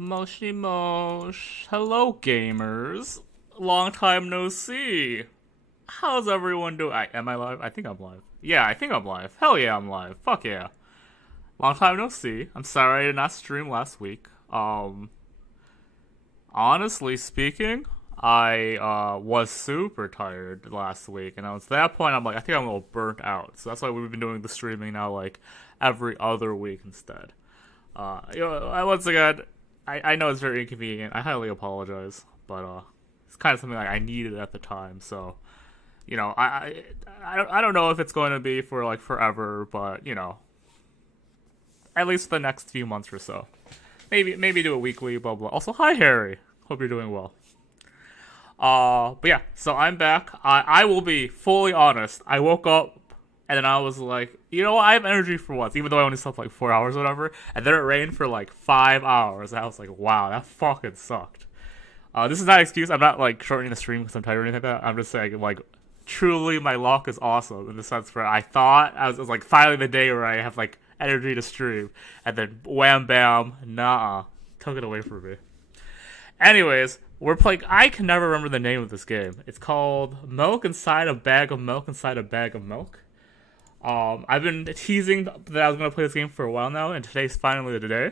Moshi Mosh. Hello, gamers. Long time no see. How's everyone doing? Am I live? I think I'm live. Yeah, I think I'm live. Hell yeah, I'm live. Fuck yeah. Long time no see. I'm sorry I did not stream last week. Honestly speaking, I was super tired last week, and I was at that point. I'm like, I think I'm a little burnt out. So that's why we've been doing the streaming now, like every other week instead. Once again, I know it's very inconvenient. I highly apologize, but it's kind of something like I needed at the time. So, I don't know if it's going to be for like forever, but at least the next few months or so. Maybe do it weekly, blah blah. Also, hi Harry. Hope you're doing well. But yeah, so I'm back. I will be fully honest. I woke up and then I was like, I have energy for once, even though I only slept like 4 hours or whatever. And then it rained for like 5 hours. And I was like, wow, that fucking sucked. This is not an excuse. I'm not like shortening the stream because I'm tired or anything like that. I'm just saying, like, truly my luck is awesome in the sense where I thought it was like finally the day where I have like energy to stream. And then wham bam, nah, took it away from me. Anyways, we're playing. I can never remember the name of this game. It's called Milk Inside a Bag of Milk Inside a Bag of Milk. I've been teasing that I was gonna play this game for a while now, and today's finally the day.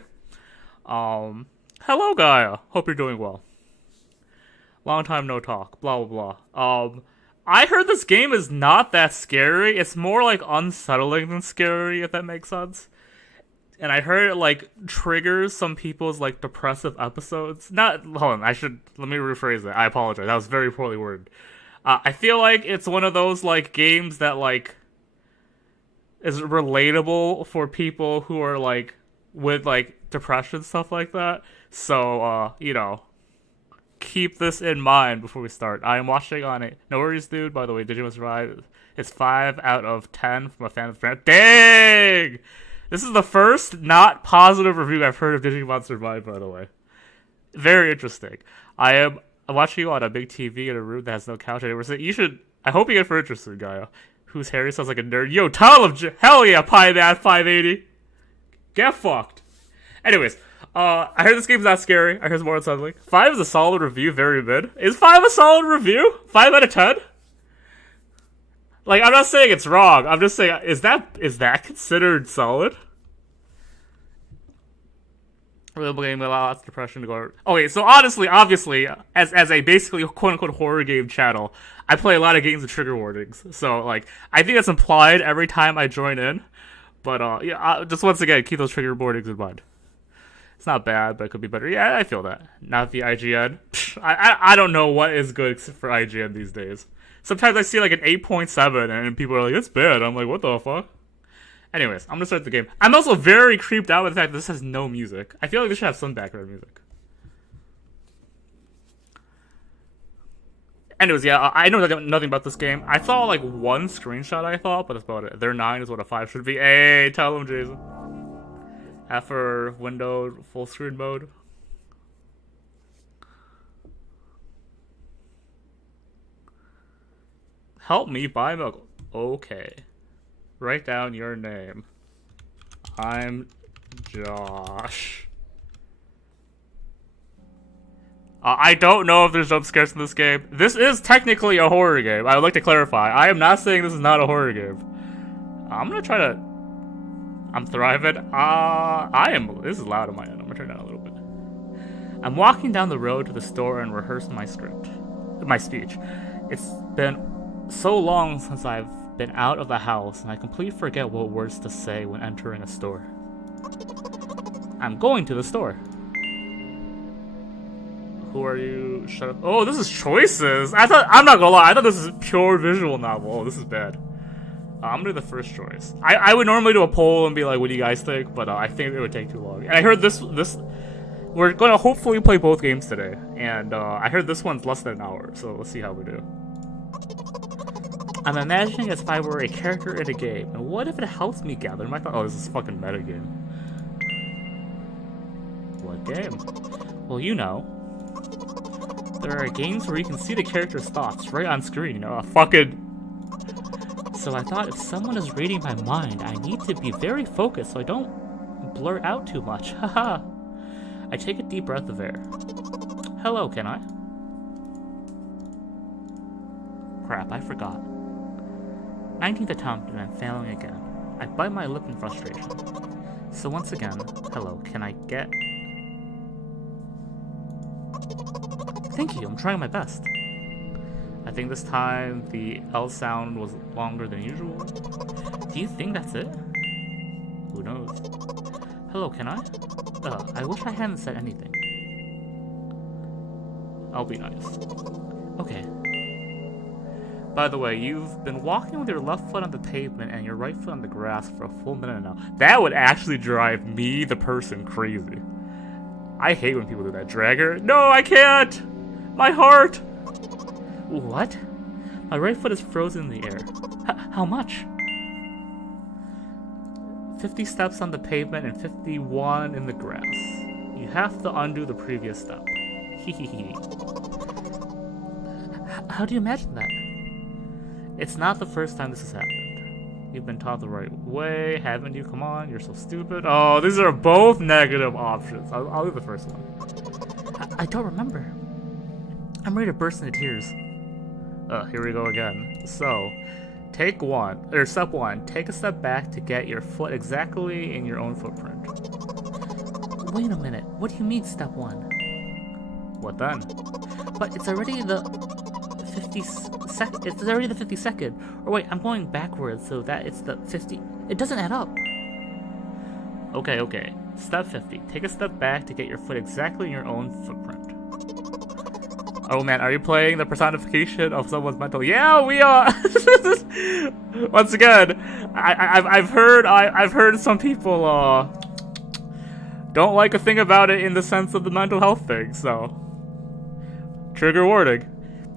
Hello Gaia. Hope you're doing well. Long time no talk. Blah blah blah. I heard this game is not that scary. It's more like unsettling than scary, if that makes sense. And I heard it like triggers some people's like depressive episodes. Hold on, let me rephrase it. I apologize. That was very poorly worded. I feel like it's one of those like games that like is relatable for people who are like with like depression, stuff like that. So keep this in mind before we start. I am watching on it. No worries, dude. By the way, Digimon Survive. It's 5 out of 10 from a fan of the brand. Dang! This is the first not positive review I've heard of Digimon Survive, by the way. Very interesting. I'm watching you on a big TV in a room that has no couch. I hope you get for interested, Gaia. Whose Harry sounds like a nerd. Yo, tell him! Hell yeah, PieMan 580. Get fucked. Anyways, I heard this game's not scary. I heard it's more unsettling. 5 is a solid review, very mid. Is 5 a solid review? 5 out of 10? Like, I'm not saying it's wrong. I'm just saying, is that considered solid? Relatable game allows depression to go. Okay, so honestly, obviously, as a basically quote unquote horror game channel, I play a lot of games with trigger warnings. So like, I think that's implied every time I join in. But just once again, keep those trigger warnings in mind. It's not bad, but it could be better. Yeah, I feel that. Not the IGN. I don't know what is good for IGN these days. Sometimes I see like an 8.7 and people are like, it's bad. I'm like, what the fuck? Anyways, I'm gonna start the game. I'm also very creeped out with the fact that this has no music. I feel like this should have some background music. Anyways, yeah, I know nothing about this game. I saw like one screenshot, I thought, but that's about it. Their 9 is what a 5 should be. Hey, tell them, Jason. After window full screen mode. Help me buy milk. Okay. Write down your name. I'm Josh. I don't know if there's jump scares in this game. This is technically a horror game. I would like to clarify. I am not saying this is not a horror game. I'm gonna try to... I'm thriving. This is loud on my end. I'm gonna turn it down a little bit. I'm walking down the road to the store and rehearse my speech. It's been so long since I've been out of the house, and I completely forget what words to say when entering a store. I'm going to the store. Who are you? Shut up. Oh, this is choices. I'm not gonna lie. I thought this is pure visual novel. Oh, this is bad. I'm gonna do the first choice. I would normally do a poll and be like, what do you guys think? But I think it would take too long. And I heard this. We're gonna hopefully play both games today. And I heard this one's less than an hour. So let's see how we do. I'm imagining as if I were a character in a game, and what if it helps me gather my thoughts? Oh, this is fucking meta game. What game? Well, there are games where you can see the character's thoughts right on screen, a fucking... So I thought if someone is reading my mind, I need to be very focused so I don't blur out too much. Haha. I take a deep breath of air. Hello, can I? Crap, I forgot. 19th attempt and I'm failing again. I bite my lip in frustration. So once again, hello, can I get... Thank you, I'm trying my best. I think this time the L sound was longer than usual. Do you think that's it? Who knows? Hello, can I? I wish I hadn't said anything. I'll be nice. Okay. By the way, you've been walking with your left foot on the pavement and your right foot on the grass for a full minute now. That would actually drive me, the person, crazy. I hate when people do that. Dragger? No, I can't! My heart! What? My right foot is frozen in the air. How much? 50 steps on the pavement and 51 in the grass. You have to undo the previous step. Hehehe. How do you imagine that? It's not the first time this has happened. You've been taught the right way, haven't you? Come on, you're so stupid. Oh, these are both negative options. I'll do the first one. I don't remember. I'm ready to burst into tears. Here we go again. So, step one, take a step back to get your foot exactly in your own footprint. Wait a minute, what do you mean step one? What then? But it's already the 52nd, it's already the 52nd. Or wait, I'm going backwards so that it's the 50, it doesn't add up. Okay. Step 50, take a step back to get your foot exactly in your own footprint. Oh man, are you playing the personification of someone's mental? Yeah, we are. Once again, I've heard some people don't like a thing about it in the sense of the mental health thing. So, trigger warning.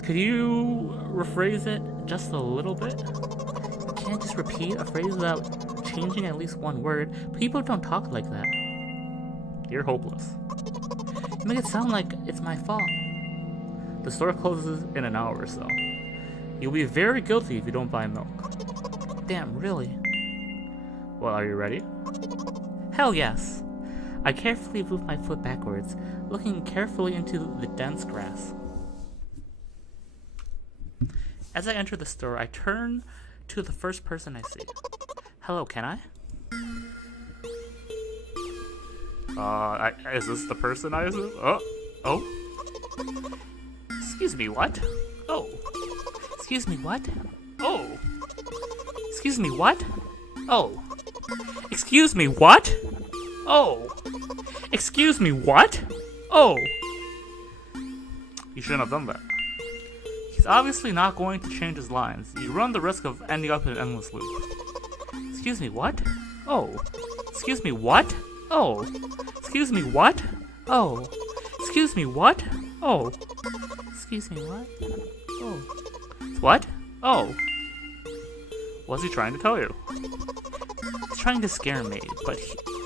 Could you rephrase it just a little bit? You can't just repeat a phrase without changing at least one word. People don't talk like that. You're hopeless. You make it sound like it's my fault. The store closes in an hour or so. You'll be very guilty if you don't buy milk. Damn, really? Well, are you ready? Hell yes! I carefully move my foot backwards, looking carefully into the dense grass. As I enter the store, I turn to the first person I see. Hello, can I? Is this the person I assume? Oh. Excuse me, what? Oh. Excuse me, what? Oh. Excuse me, what? Oh. Excuse me, what? Oh. Excuse me, what? Oh. You shouldn't have done that. He's obviously not going to change his lines. You run the risk of ending up in an endless loop. Excuse me, what? Oh. Excuse me, what? Oh. Excuse me, what? Oh. Excuse me, what? Oh. Excuse me, what? Oh. What? Oh. What's he trying to tell you? He's trying to scare me, but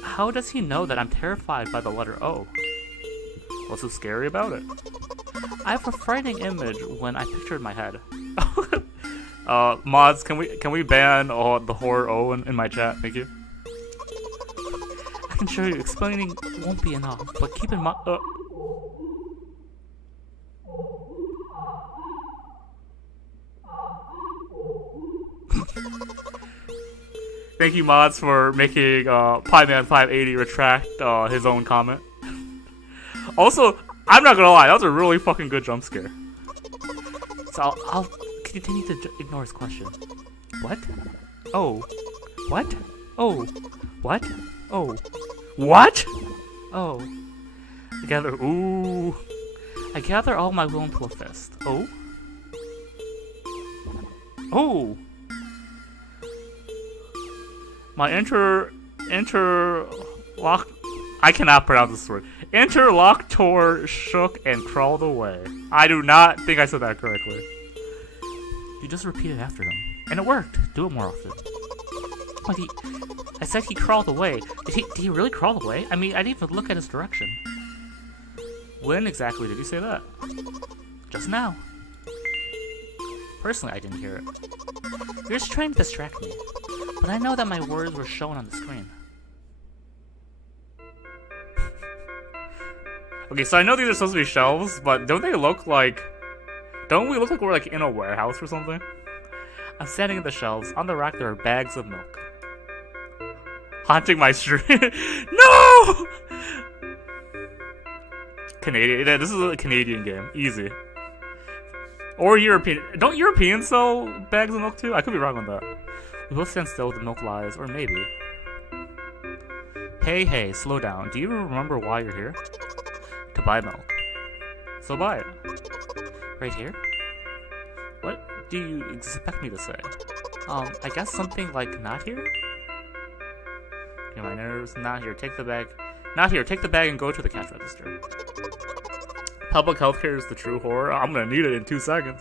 how does he know that I'm terrified by the letter O? What's so scary about it? I have a frightening image when I picture it in my head. Mods, can we ban the horror O in my chat? Thank you. I can show you. Explaining won't be enough, but keep in mind. Thank you, mods, for making Pieman580 retract his own comment. Also, I'm not gonna lie, that was a really fucking good jump scare. So I'll continue to ignore his question. What? Oh. What? Oh. What? Oh. What? Oh. I gather all my will into a fist. Oh. Oh. My interlock. I cannot pronounce this word. Interlocutor shook and crawled away. I do not think I said that correctly. You just repeated after him, and it worked. Do it more often. But I said he crawled away. Did he really crawl away? I mean, I didn't even look at his direction. When exactly did you say that? Just now. Personally, I didn't hear it. You're just trying to distract me. But I know that my words were shown on the screen. Okay, so I know these are supposed to be shelves, but don't they look like... Don't we look like we're like in a warehouse or something? I'm standing in the shelves. On the rack there are bags of milk. Haunting my street. No! Canadian. Yeah, this is a Canadian game. Easy. Or European. Don't Europeans sell bags of milk too? I could be wrong on that. We both stand still with the milk lies, or maybe. Hey, slow down. Do you remember why you're here? To buy milk. So buy it. Right here? What do you expect me to say? I guess something like not here? Okay, my nerves. Not here. Take the bag. Not here. Take the bag and go to the cash register. Public healthcare is the true horror. I'm gonna need it in 2 seconds.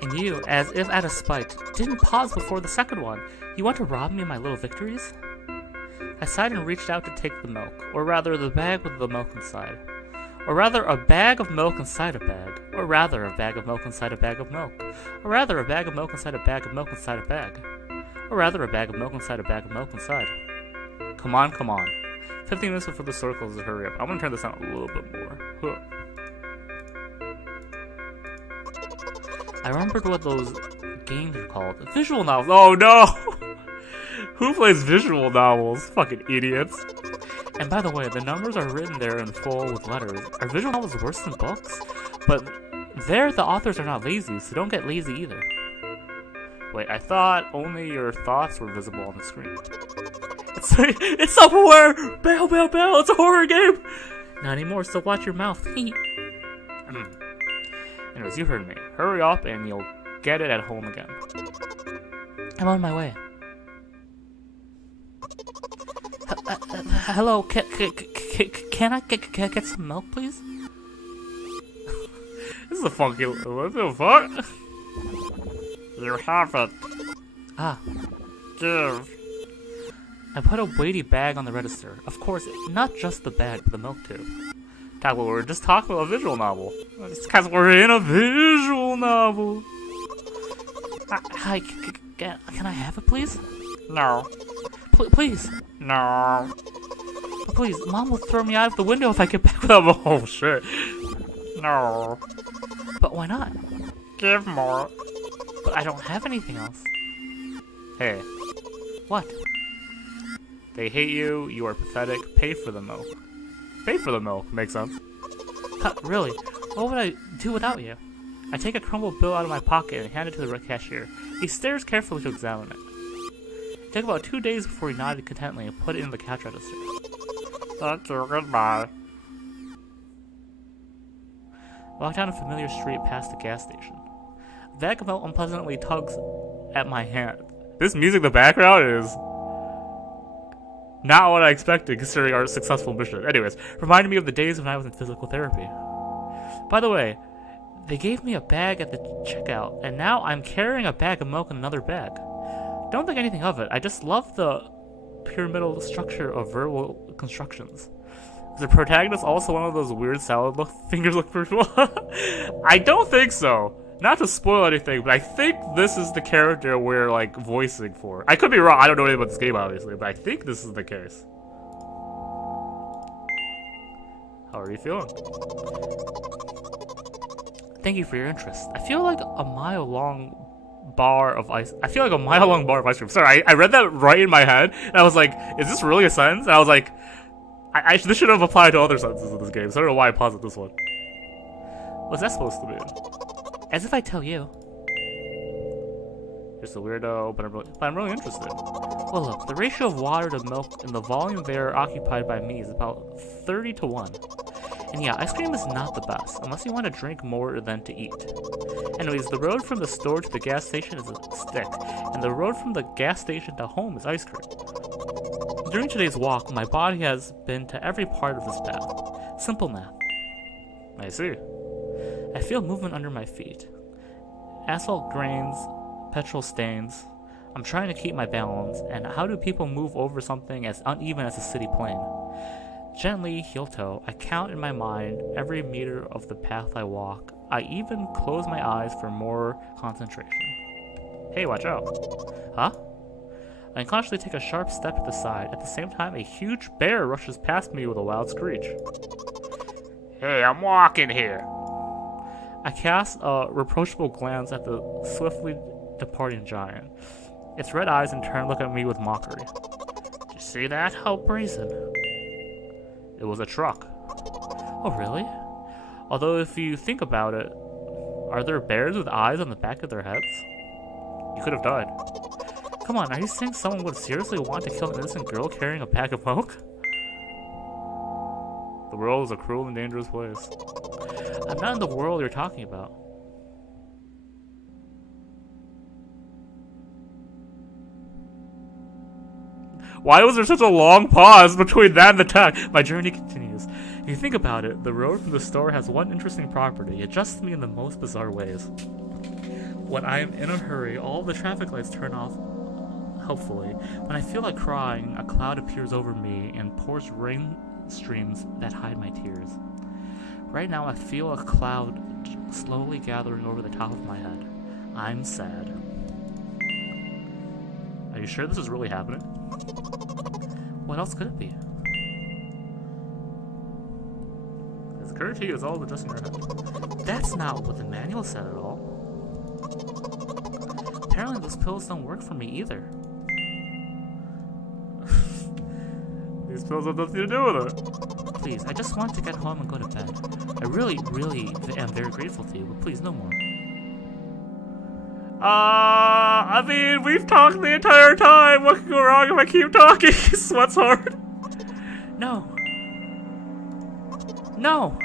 And you, as if at a spite, didn't pause before the second one. You want to rob me of my little victories? I sighed and reached out to take the milk, or rather the bag with the milk inside. Or rather a bag of milk inside a bag. Or rather a bag of milk inside a bag of milk. Or rather a bag of milk inside a bag of milk inside a bag. Or rather a bag of milk inside a bag of milk inside. Come on. 15 minutes before the store closes, hurry up. I'm gonna turn this down a little bit more. Huh. I remembered what those games are called. Visual novels. Oh no! Who plays visual novels? Fucking idiots. And by the way, the numbers are written there in full with letters. Are visual novels worse than books? But there, the authors are not lazy, so don't get lazy either. Wait, I thought only your thoughts were visible on the screen. It's somewhere! Bail! It's a horror game! Not anymore, so watch your mouth. Anyways, you heard me. Hurry up and you'll get it at home again. I'm on my way. Hello, can I get some milk, please? This is a funky... What the fuck? You have it. Ah. Give. I put a weighty bag on the register. Of course, not just the bag, but the milk too. God, well, we're just talking about a visual novel. It's because we're in a visual novel. Hi, can I have it, please? No. Please. No. Please, Mom will throw me out of the window if I get back without them. Oh, shit. No. But why not? Give more. But I don't have anything else. Hey. What? They hate you, you are pathetic, pay for the milk. Pay for the milk, makes sense. Really? What would I do without you? I take a crumpled bill out of my pocket and hand it to the cashier. He stares carefully to examine it. It took about 2 days before he nodded contentedly and put it in the cash register. Thank you, goodbye. Walk down a familiar street past the gas station. A bag of milk unpleasantly tugs at my hand. This music in the background is not what I expected considering our successful mission. Anyways, reminded me of the days when I was in physical therapy. By the way, they gave me a bag at the checkout, and now I'm carrying a bag of milk in another bag. Don't think anything of it, I just love the pyramidal structure of verbal constructions. Is the protagonist also one of those weird salad fingers look people? I don't think so. Not to spoil anything, but I think this is the character we're, like, voicing for. I could be wrong, I don't know anything about this game, obviously, but I think this is the case. How are you feeling? Thank you for your interest. I feel like a mile-long bar of ice. I feel like a mile-long bar of ice cream. Sorry, I read that right in my head, and I was like, is this really a sentence? And I was like, this should have applied to other sentences in this game, so I don't know why I paused at this one. What's that supposed to mean? As if I tell you. Just a weirdo, but I'm really interested. Well, look, the ratio of water to milk and the volume there occupied by me is about 30 to 1. And yeah, ice cream is not the best, unless you want to drink more than to eat. Anyways, the road from the store to the gas station is a stick, and the road from the gas station to home is ice cream. During today's walk, my body has been to every part of this path. Simple math. I see. I feel movement under my feet. Asphalt grains, petrol stains. I'm trying to keep my balance, and how do people move over something as uneven as a city plane? Gently, heel toe, I count in my mind every meter of the path I walk. I even close my eyes for more concentration. Hey, watch out. Huh? I unconsciously take a sharp step to the side. At the same time, a huge bear rushes past me with a loud screech. Hey, I'm walking here. I cast a reproachful glance at the swiftly departing giant. Its red eyes in turn look at me with mockery. Did you see that? How brazen. It was a truck. Oh, really? Although if you think about it, are there bears with eyes on the back of their heads? You could have died. Come on, are you saying someone would seriously want to kill an innocent girl carrying a pack of milk? The world is a cruel and dangerous place. I'm not in the world you're talking about. Why was there such a long pause between that and the tag? My journey continues. If you think about it, the road from the store has one interesting property. It adjusts me in the most bizarre ways. When I am in a hurry, all the traffic lights turn off helpfully. When I feel like crying, a cloud appears over me and pours rain streams that hide my tears. Right now, I feel a cloud slowly gathering over the top of my head. I'm sad. Are you sure this is really happening? What else could it be? It's occurred to you, it's all just in your head. That's not what the manual said at all. Apparently those pills don't work for me either. These pills have nothing to do with it. Please, I just want to get home and go to bed. I really am very grateful to you, but please, no more. I mean, we've talked the entire time. What could go wrong if I keep talking? Sweat's hard. No. No.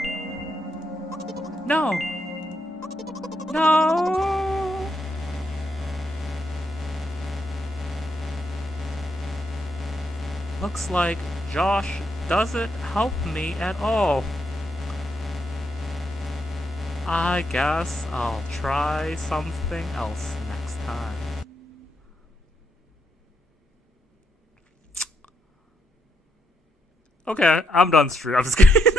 No. No. Looks like Josh doesn't help me at all. I guess I'll try something else next time. Okay, I'm done stream. I'm just kidding.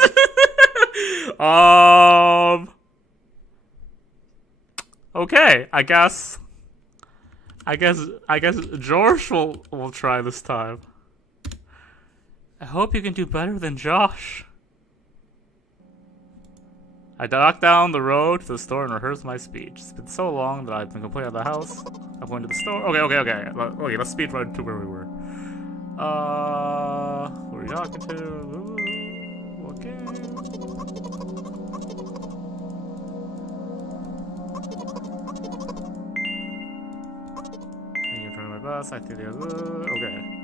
Okay, I guess George will try this time. I hope you can do better than Josh. I knocked down the road to the store and rehearsed my speech. It's been so long that I've been completely out of the house. I'm going to the store. Okay. Okay, let's speed run to where we were. Who are you talking to? Okay. I'm trying my best. I think the other. Okay.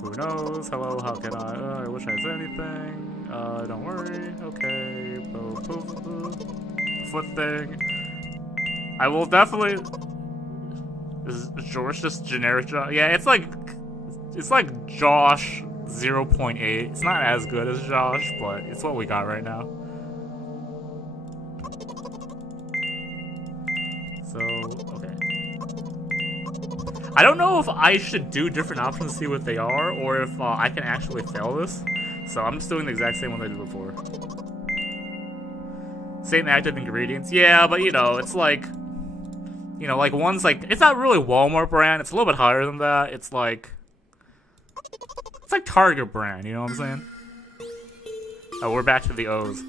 Who knows? Hello, how can I wish I said anything. Don't worry. Okay. Foot thing. I will definitely. Is George just generic Josh? Yeah, it's like Josh 0.8. It's not as good as Josh, but it's what we got right now. So, okay. I don't know if I should do different options to see what they are, or if I can actually fail this. So I'm just doing the exact same one I did before. Same active ingredients. Yeah, but you know, it's like... You know, like one's like... It's not really Walmart brand. It's a little bit higher than that. It's like... It's like Target brand, you know what I'm saying? Oh, we're back to the O's.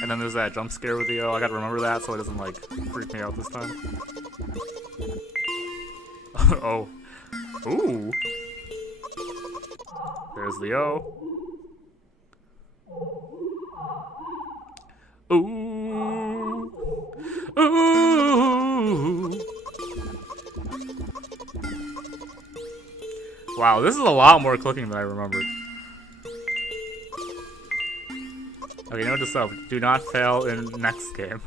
And then there's that jump scare with the O. I gotta remember that so it doesn't, like, freak me out this time. Oh. Ooh. There's the O. Ooh. Ooh. Wow, this is a lot more clicking than I remembered. Okay, note to self, do not fail in next game.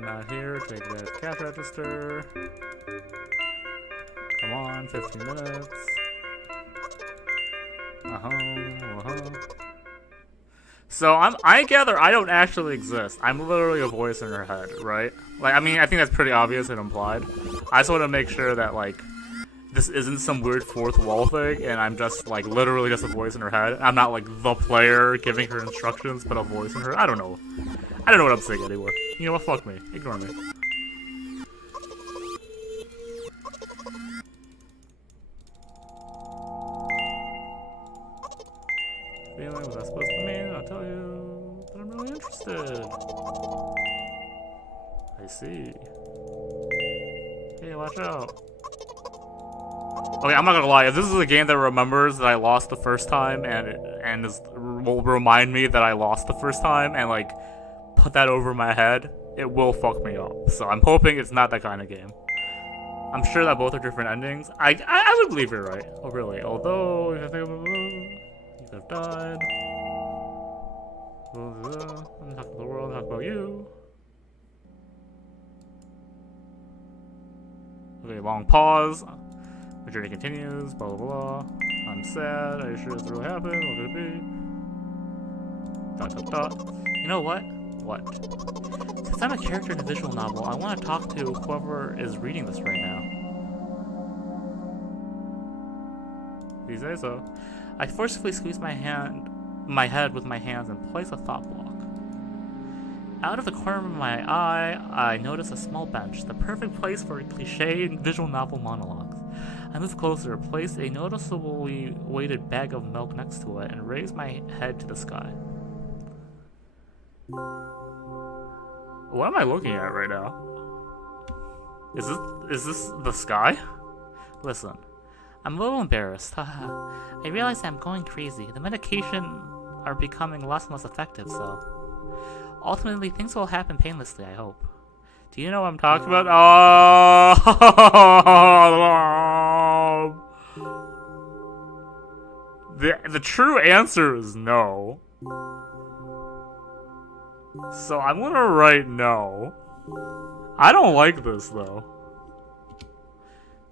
Not here, take that cash register. Come on, 15 minutes. So I gather I don't actually exist. I'm literally a voice in her head, right? Like, I mean, I think that's pretty obvious and implied. I just want to make sure that, like, this isn't some weird fourth wall thing, and I'm just like literally just a voice in her head. I'm not like the player giving her instructions, but a voice in her. I don't know. I don't know what I'm saying anymore. You know what? Fuck me. Ignore me. Feeling what that's supposed to mean, I'll tell you, but I'm really interested. I see. Hey, watch out. Okay, I'm not gonna lie, if this is a game that remembers that I lost the first time and will remind me that I lost the first time and like put that over my head, it will fuck me up. So I'm hoping it's not that kind of game. I'm sure that both are different endings. I would believe you're right. Oh really? Although if I think about you could have died. I'm talking about the world, talk about you. Okay, long pause. My journey continues, blah blah blah. I'm sad, are you sure this really happened? What could it be? Dot dot dot. You know what? What? Since I'm a character in a visual novel, I want to talk to whoever is reading this right now. If you say so. I forcefully squeeze my head with my hands and place a thought block. Out of the corner of my eye, I notice a small bench, the perfect place for a cliché visual novel monologues. I move closer, place a noticeably weighted bag of milk next to it, and raise my head to the sky. What am I looking at right now? Is this the sky? Listen, I'm a little embarrassed. I realize I'm going crazy. The medication are becoming less and less effective, so ultimately things will happen painlessly, I hope. Do you know what I'm talking about? The true answer is no. So I'm gonna write no. I don't like this though.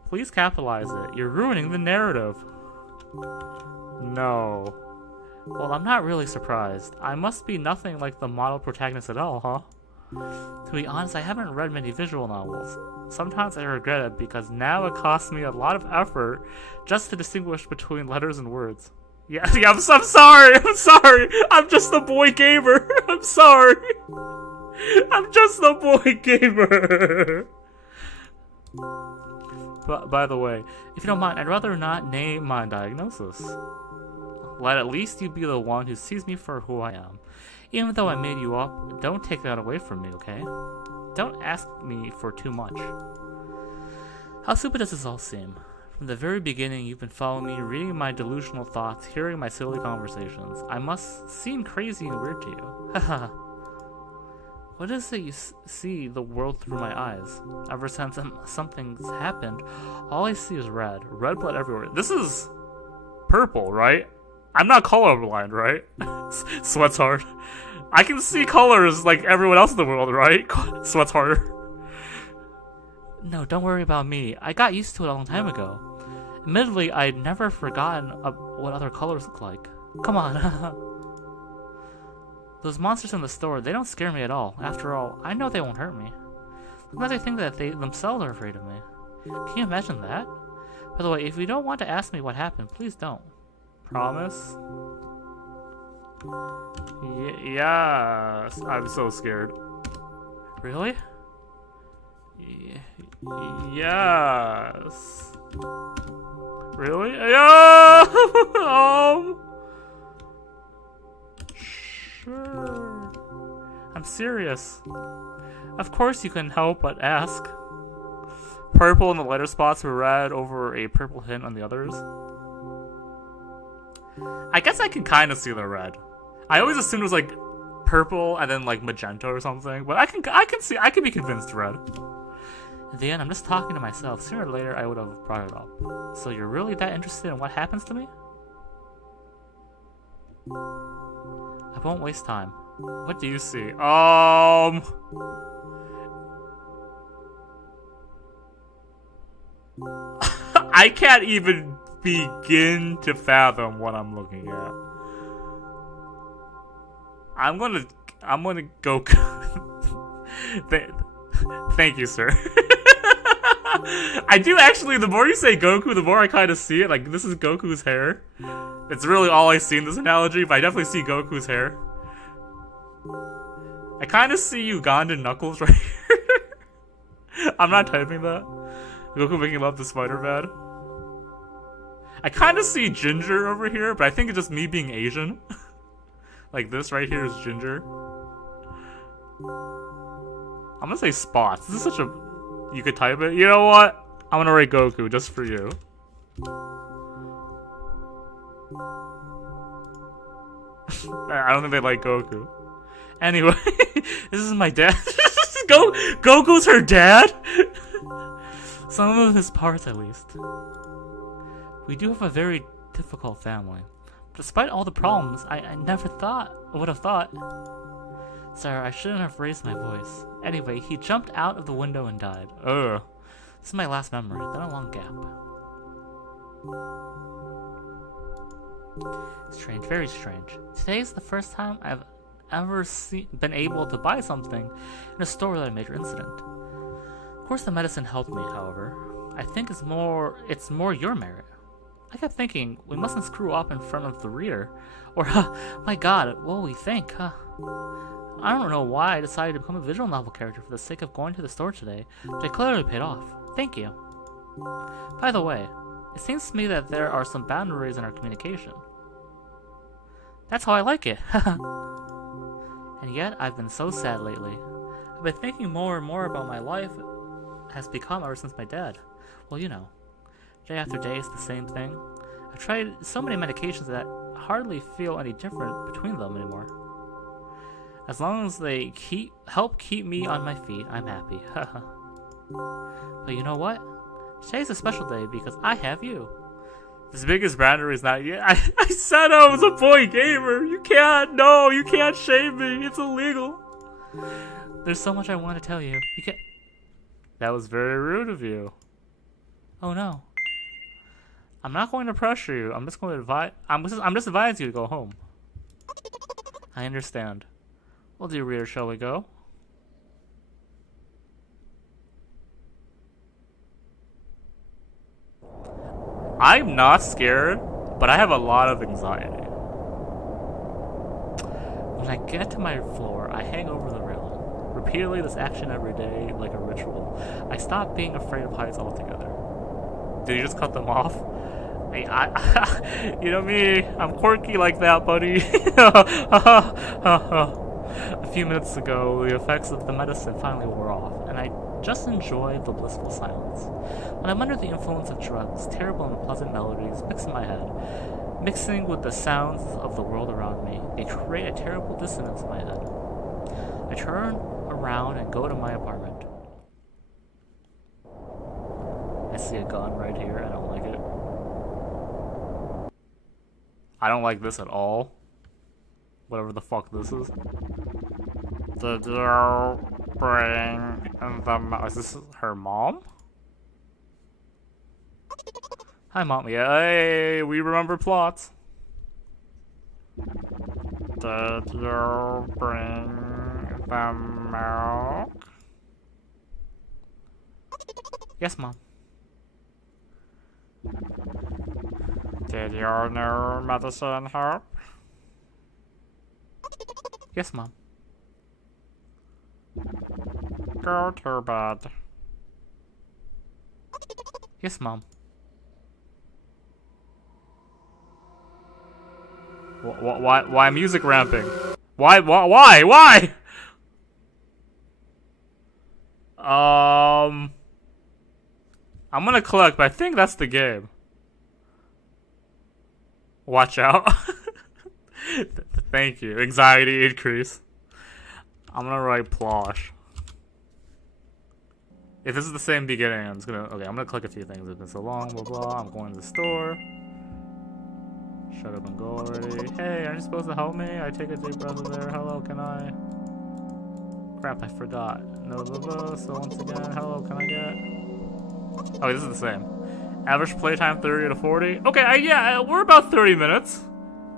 Please capitalize it. You're ruining the narrative. No. Well, I'm not really surprised. I must be nothing like the model protagonist at all, huh? To be honest, I haven't read many visual novels. Sometimes I regret it because now it costs me a lot of effort just to distinguish between letters and words. Yeah, I'm sorry. I'm just a boy gamer. I'm sorry. I'm just a boy gamer. But by the way, if you don't mind, I'd rather not name my diagnosis. Let at least you be the one who sees me for who I am. Even though I made you up, don't take that away from me, okay? Don't ask me for too much. How stupid does this all seem? From the very beginning, you've been following me, reading my delusional thoughts, hearing my silly conversations. I must seem crazy and weird to you. Haha. What is it you see the world through my eyes? Ever since something's happened, all I see is red. Red blood everywhere. This is purple, right? I'm not colorblind, right? Sweats hard. I can see colors like everyone else in the world, right? Sweats harder. No, don't worry about me. I got used to it a long time ago. Admittedly, I'd never forgotten what other colors look like. Come on. Those monsters in the store, they don't scare me at all. After all, I know they won't hurt me. Sometimes I think that they themselves are afraid of me. Can you imagine that? By the way, if you don't want to ask me what happened, please don't. Promise? Yes. I'm so scared. Really? Yes. Really? Yeah. Sure. I'm serious. Of course you couldn't help but ask. Purple in the letter spots were red over a purple hint on the others. I guess I can kind of see the red. I always assumed it was like purple and then like magenta or something, but I can be convinced red. In the end, I'm just talking to myself. Sooner or later, I would have brought it up. So you're really that interested in what happens to me? I won't waste time. What do you see? I can't even begin to fathom what I'm looking at. I'm gonna go. Thank you, sir. I do actually, the more you say Goku, the more I kind of see it. Like, this is Goku's hair. It's really all I see in this analogy, but I definitely see Goku's hair. I kind of see Ugandan Knuckles right here. I'm not typing that. Goku making love to Spider-Man. I kind of see Ginger over here, but I think it's just me being Asian. Like this right here is Ginger. I'm gonna say Spots. This is such a... You could type it. You know what? I'm gonna write Goku just for you. I don't think they like Goku. Anyway, this is my dad. Goku's her dad? Some of his parts, at least. We do have a very difficult family. Despite all the problems, I never would have thought. Sir, I shouldn't have raised my voice. Anyway, he jumped out of the window and died. Ugh. This is my last memory, then a long gap. Strange, very strange. Today is the first time I've ever been able to buy something in a store without a major incident. Of course the medicine helped me, however. I think it's more your merit. I kept thinking, we mustn't screw up in front of the reader. Or, my god, what will we think, huh? I don't know why I decided to become a visual novel character for the sake of going to the store today, but it clearly paid off. Thank you. By the way, it seems to me that there are some boundaries in our communication. That's how I like it. And yet, I've been so sad lately. I've been thinking more and more about my life has become ever since my dad. Well, you know, day after day it's the same thing. I've tried so many medications that I hardly feel any different between them anymore. As long as they help keep me on my feet, I'm happy. But you know what? Today's a special day because I have you. This biggest boundary is not yet. I said I was a boy gamer. You can't shame me. It's illegal. There's so much I want to tell you. You can't. That was very rude of you. Oh no. I'm not going to pressure you. I'm just going to advise. I'm just advising you to go home. I understand. Well, dear reader, shall we go? I'm not scared, but I have a lot of anxiety. When I get to my floor, I hang over the railing. Repeatedly, this action every day, like a ritual. I stop being afraid of heights altogether. Did you just cut them off? You know me, I'm quirky like that, buddy. A few minutes ago, the effects of the medicine finally wore off, and I just enjoyed the blissful silence. When I'm under the influence of drugs, terrible and pleasant melodies mix in my head, mixing with the sounds of the world around me, they create a terrible dissonance in my head. I turn around and go to my apartment. I see a gun right here. I don't like it. I don't like this at all. Whatever the fuck this is. Did you bring the... Is this her mom? Hi, Mom. Yeah, hey, we remember plots. Did you bring the milk? Yes, Mom. Did your new medicine help? Yes, Mom. Go to bed. Yes, Mom. Why music ramping? Why? I'm gonna collect, but I think that's the game. Watch out. Thank you. Anxiety increase. I'm gonna write Plosh. If this is the same beginning, I'm gonna click a few things. It's been so long, blah blah. I'm going to the store. Shut up and go already. Hey, aren't you supposed to help me? I take a deep breath in there. Hello, can I? Crap, I forgot. No, blah blah. So once again, hello, can I get? Oh, this is the same. Average playtime 30 to 40. Okay, yeah, we're about 30 minutes,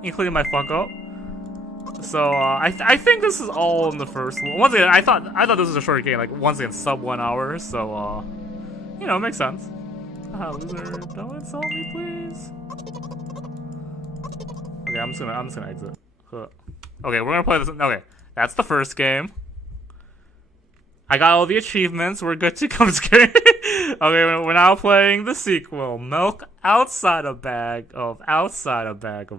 including my fuck up. So I think this is all in the first one. Once again, I thought this was a short game. Like once again, sub 1 hour. So You know, it makes sense. Ah, loser, don't insult me, please. Okay, I'm just gonna exit. Huh. Okay, we're gonna play this. Okay, that's the first game. I got all the achievements. We're good to go. Okay, we're now playing the sequel, Milk Outside a Bag of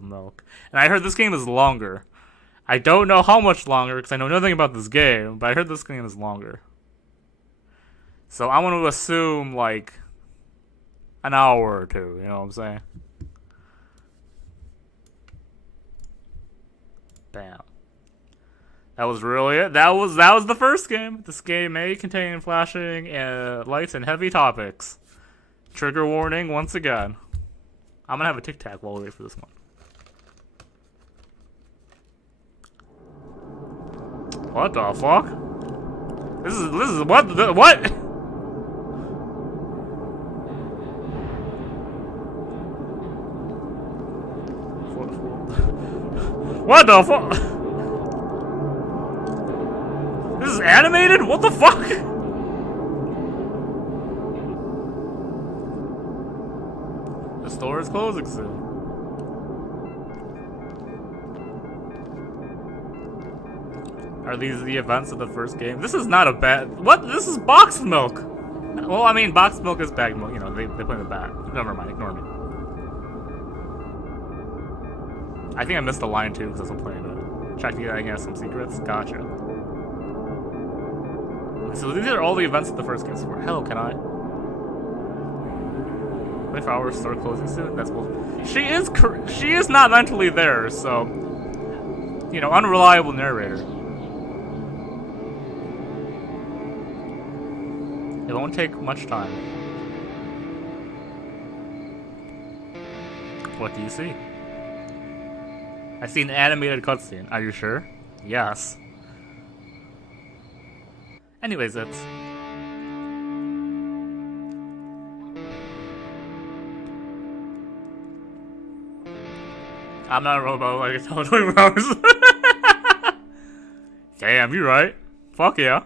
Milk. And I heard this game is longer. I don't know how much longer because I know nothing about this game, but I heard this game is longer. So I want to assume like an hour or two. You know what I'm saying? Bam. That was really it. That was the first game. This game may contain flashing lights and heavy topics. Trigger warning once again. I'm gonna have a tic tac while we wait for this one. What the fuck? This is what? What the fuck? This is animated? What the fuck? The store is closing soon. Are these the events of the first game? This is not a bad... What? This is boxed milk! Well, I mean, boxed milk is bag milk. You know, they put in the back. Never mind, ignore me. I think I missed the line too because I was playing it. Check the I have some secrets. Gotcha. So these are all the events of the first game. So hell, can I? 24 hours store closing soon. That's bullshit. She is not mentally there, so you know, unreliable narrator. It won't take much time. What do you see? I see an animated cutscene. Are you sure? Yes. Anyways, it's... I'm not a robot like I told 24 hours. Damn, you're right. Fuck yeah.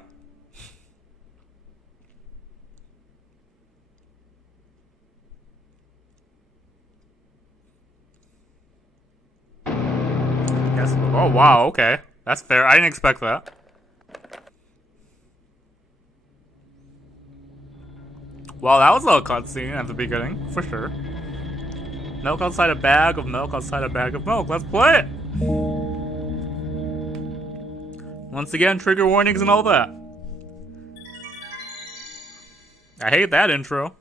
Yes. Oh, wow, okay. That's fair. I didn't expect that. Well, that was a little cutscene at the beginning, for sure. Milk outside a bag of milk outside a bag of milk. Let's play it! Once again, trigger warnings and all that. I hate that intro.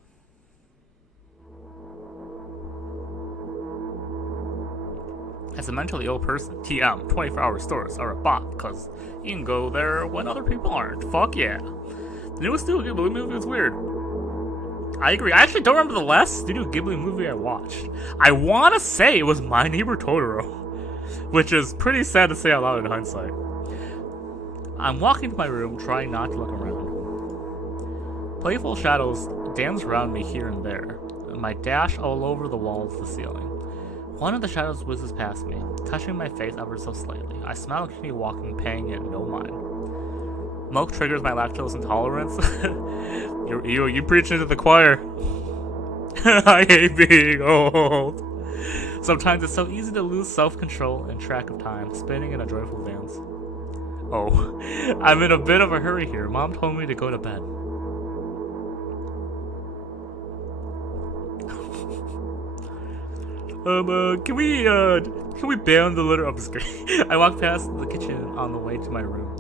As a mentally ill person, TM, 24-hour stores are a bot because you can go there when other people aren't. Fuck yeah. The newest Studio Ghibli movie was weird. I agree. I actually don't remember the last Studio Ghibli movie I watched. I want to say it was My Neighbor Totoro, which is pretty sad to say out loud in hindsight. I'm walking to my room, trying not to look around. Playful shadows dance around me here and there. My dash all over the walls, the ceiling. One of the shadows whizzes past me, touching my face ever so slightly. I smile and continue walking, paying it no mind. Milk triggers my lactose intolerance. You preaching to the choir. I hate being old. Sometimes it's so easy to lose self-control and track of time, spinning in a joyful dance. Oh, I'm in a bit of a hurry here. Mom told me to go to bed. Can we ban the litter up screen? I walk past the kitchen on the way to my room.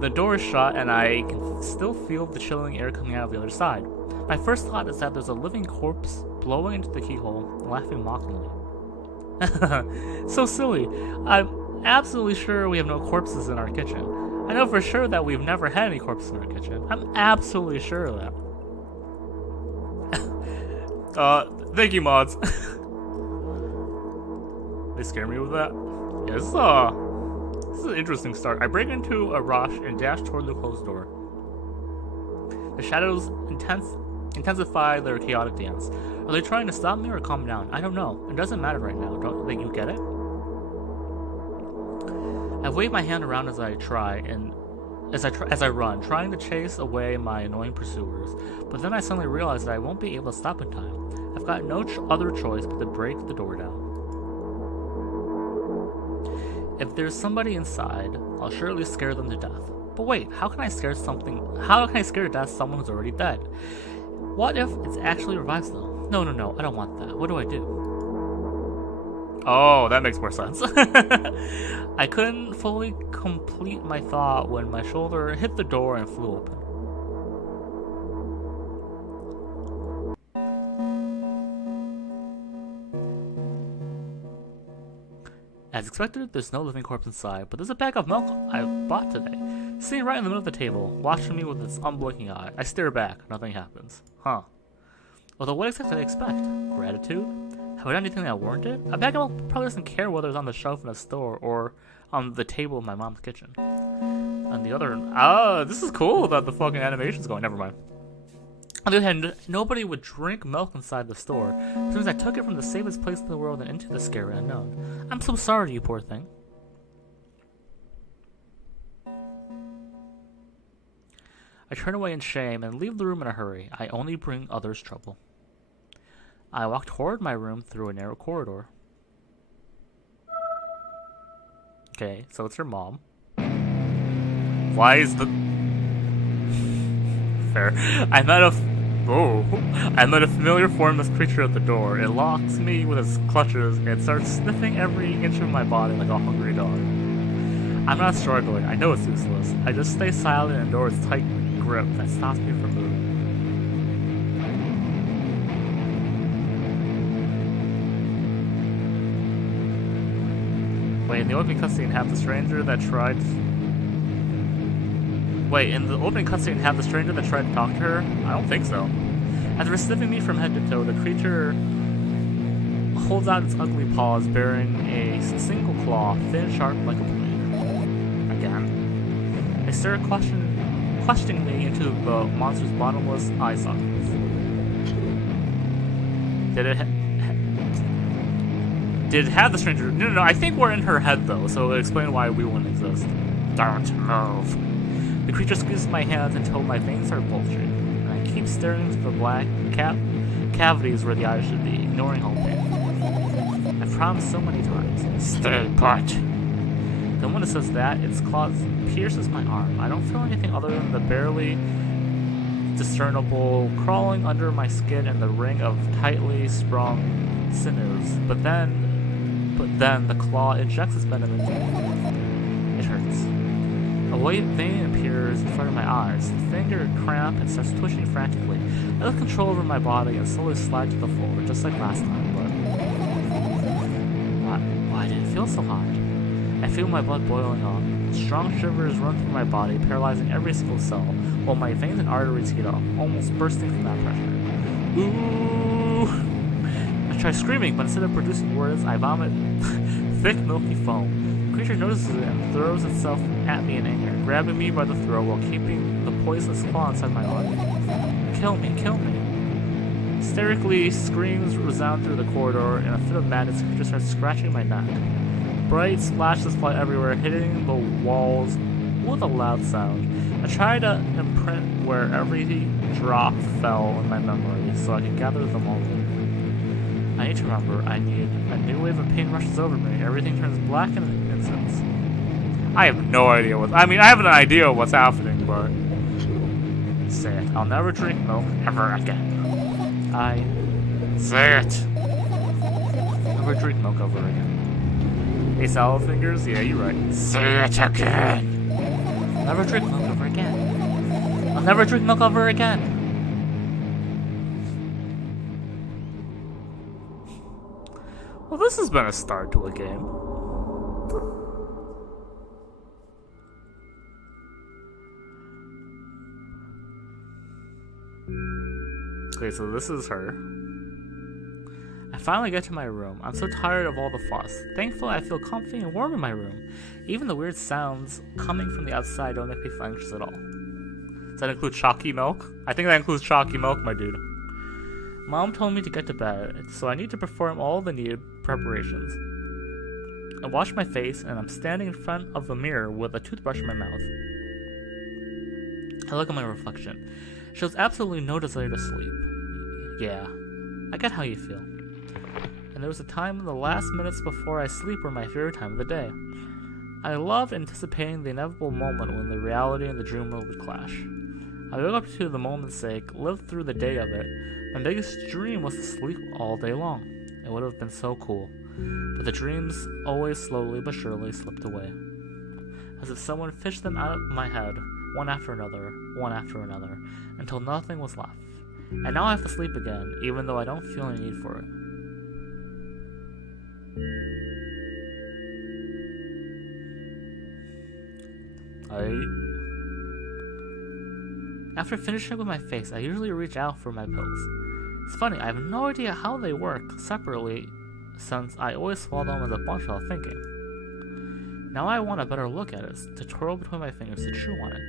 The door is shut, and I can still feel the chilling air coming out of the other side. My first thought is that there's a living corpse blowing into the keyhole, laughing mockingly. So silly. I'm absolutely sure we have no corpses in our kitchen. I know for sure that we've never had any corpses in our kitchen. I'm absolutely sure of that. Thank you, mods. They scare me with that. Yeah, this is an interesting start. I break into a rush and dash toward the closed door. The shadows intensify their chaotic dance. Are they trying to stop me or calm down? I don't know. It doesn't matter right now. Don't think you get it? I wave my hand around as I try, and as I run, trying to chase away my annoying pursuers. But then I suddenly realize that I won't be able to stop in time. I've got no other choice but to break the door down. If there's somebody inside, I'll surely scare them to death. But wait, how can I scare to death someone who's already dead? What if it actually revives them? No, I don't want that. What do I do? Oh, that makes more sense. I couldn't fully complete my thought when my shoulder hit the door and flew open. As expected, there's no living corpse inside, but there's a bag of milk I bought today, sitting right in the middle of the table, watching me with its unblinking eye. I stare back. Nothing happens. Huh. Although what exactly did I expect? Gratitude? Have I done anything that warranted it? A bag of milk probably doesn't care whether it's on the shelf in a store or on the table in my mom's kitchen. On the other hand, this is cool that the fucking animation's going. Never mind. On the other hand, nobody would drink milk inside the store, which means I took it from the safest place in the world and into the scary unknown. I'm so sorry, you poor thing. I turn away in shame and leave the room in a hurry. I only bring others trouble. I walk toward my room through a narrow corridor. Okay, so it's her mom. Why is the... Fair. I met a familiar formless creature at the door. It locks me with its clutches and starts sniffing every inch of my body like a hungry dog. I'm not struggling. I know it's useless. I just stay silent and endure its tight grip that stops me from moving. Wait, in the opening cutscene, have the stranger that tried to talk to her? I don't think so. After sniffing me from head to toe, the creature holds out its ugly paws, bearing a single claw, thin, sharp, like a blade. Again. They stare questioningly into the monster's bottomless eye sockets. Did it have the stranger? No, I think we're in her head, though, so it'll explain why we wouldn't exist. Don't move. The creature squeezes my hands until my veins are bulging, and I keep staring into the black cavities where the eyes should be, ignoring all pain. I've promised so many times. Stay put. Then when it says that, its claws pierces my arm. I don't feel anything other than the barely discernible crawling under my skin and the ring of tightly sprung sinews. But then the claw injects its venom into me. It hurts. A white vein appears in front of my eyes. The finger cramp and starts twitching frantically. I lose control over my body and slowly slide to the floor, just like last time, but... Why did it feel so hard? I feel my blood boiling up. Strong shivers run through my body, paralyzing every single cell, while my veins and arteries heat up, almost bursting from that pressure. Ooh! I try screaming, but instead of producing words, I vomit thick, milky foam. The creature notices it and throws itself at me in anger, grabbing me by the throat while keeping the poisonous claw inside my arm. Kill me, kill me. Hysterically, screams resound through the corridor. In a fit of madness, the creature starts scratching my neck. Bright splashes fly everywhere, hitting the walls with a loud sound. I try to imprint where every drop fell in my memory so I can gather them all later. I need to remember. I need a new wave of pain rushes over me. Everything turns black in an instant. I have no idea I have an idea of what's happening, but... Say it. I'll never drink milk ever again. Say it. Never drink milk ever again. Hey, salad fingers? Yeah, you're right. Say it again. Never drink milk ever again. I'll never drink milk ever again. Well, this has been a start to a game. Okay, so this is her. I finally get to my room. I'm so tired of all the fuss. Thankfully, I feel comfy and warm in my room. Even the weird sounds coming from the outside don't make me feel anxious at all. Does that include chalky milk? I think that includes chalky milk, my dude. Mom told me to get to bed, so I need to perform all the needed preparations. I wash my face, and I'm standing in front of a mirror with a toothbrush in my mouth. I look at my reflection. It shows absolutely no desire to sleep. Yeah, I get how you feel. And there was a time in the last minutes before I sleep were my favorite time of the day. I loved anticipating the inevitable moment when the reality and the dream world would clash. I woke up to the moment's sake, lived through the day of it. My biggest dream was to sleep all day long. It would have been so cool. But the dreams always slowly but surely slipped away. As if someone fished them out of my head, one after another, until nothing was left. And now I have to sleep again, even though I don't feel any need for it. After finishing with my face, I usually reach out for my pills. It's funny, I have no idea how they work separately, since I always swallow them as a bunch while thinking. Now I want a better look at it, to twirl between my fingers to chew on it.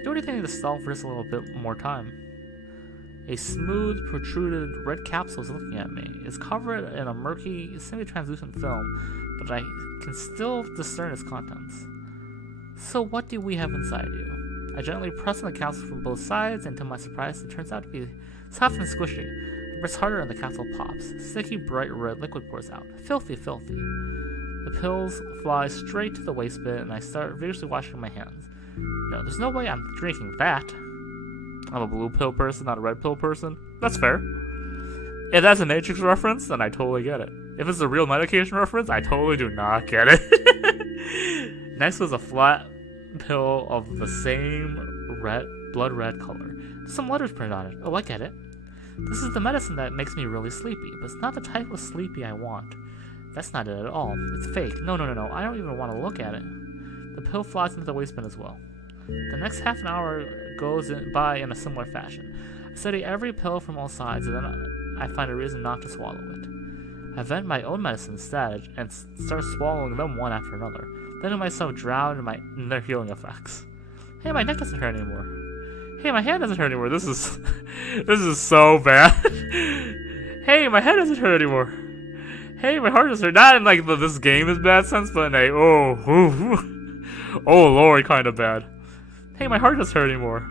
I do anything to stall for just a little bit more time. A smooth, protruded red capsule is looking at me. It's covered in a murky, semi-translucent film, but I can still discern its contents. So what do we have inside you? I gently press on the capsule from both sides, and to my surprise, it turns out to be soft and squishy. I press harder and the capsule pops. Sticky, bright red liquid pours out. Filthy, filthy. The pills fly straight to the waste bin, and I start vigorously washing my hands. No, there's no way I'm drinking that. I'm a blue pill person, not a red pill person. That's fair. If that's a Matrix reference, then I totally get it. If it's a real medication reference, I totally do not get it. Next was a flat pill of the same blood red color. There's some letters printed on it. Oh, I get it. This is the medicine that makes me really sleepy, but it's not the type of sleepy I want. That's not it at all. It's fake. No. I don't even want to look at it. The pill flies into the waste bin as well. The next half an hour goes by in a similar fashion. I study every pill from all sides, and then I find a reason not to swallow it. I vent my own medicine instead, and start swallowing them one after another, letting myself drown in their healing effects. Hey, my neck doesn't hurt anymore. Hey, my hand doesn't hurt anymore. This is so bad. Hey, my head doesn't hurt anymore. Hey, my heart doesn't hurt. Not in like this game is bad sense, but in a oh lord kind of bad. Hey, my heart doesn't hurt anymore.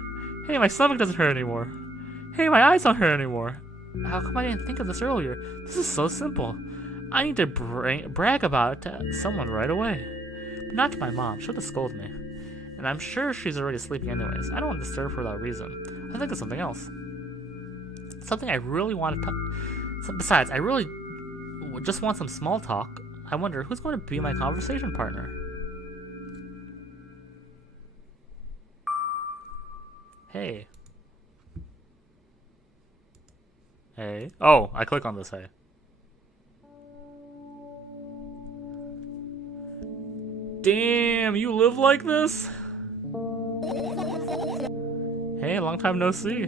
Hey, my stomach doesn't hurt anymore. Hey, my eyes don't hurt anymore. How come I didn't think of this earlier? This is so simple. I need to brag about it to someone right away. But not to my mom. She'll just scold me. And I'm sure she's already sleeping anyways. I don't want to disturb her without reason. I think of something else. Something I really want to talk. Besides, I really just want some small talk. I wonder who's going to be my conversation partner. Hey. Hey. Oh, I click on this, hey. Damn, you live like this? Hey, long time no see.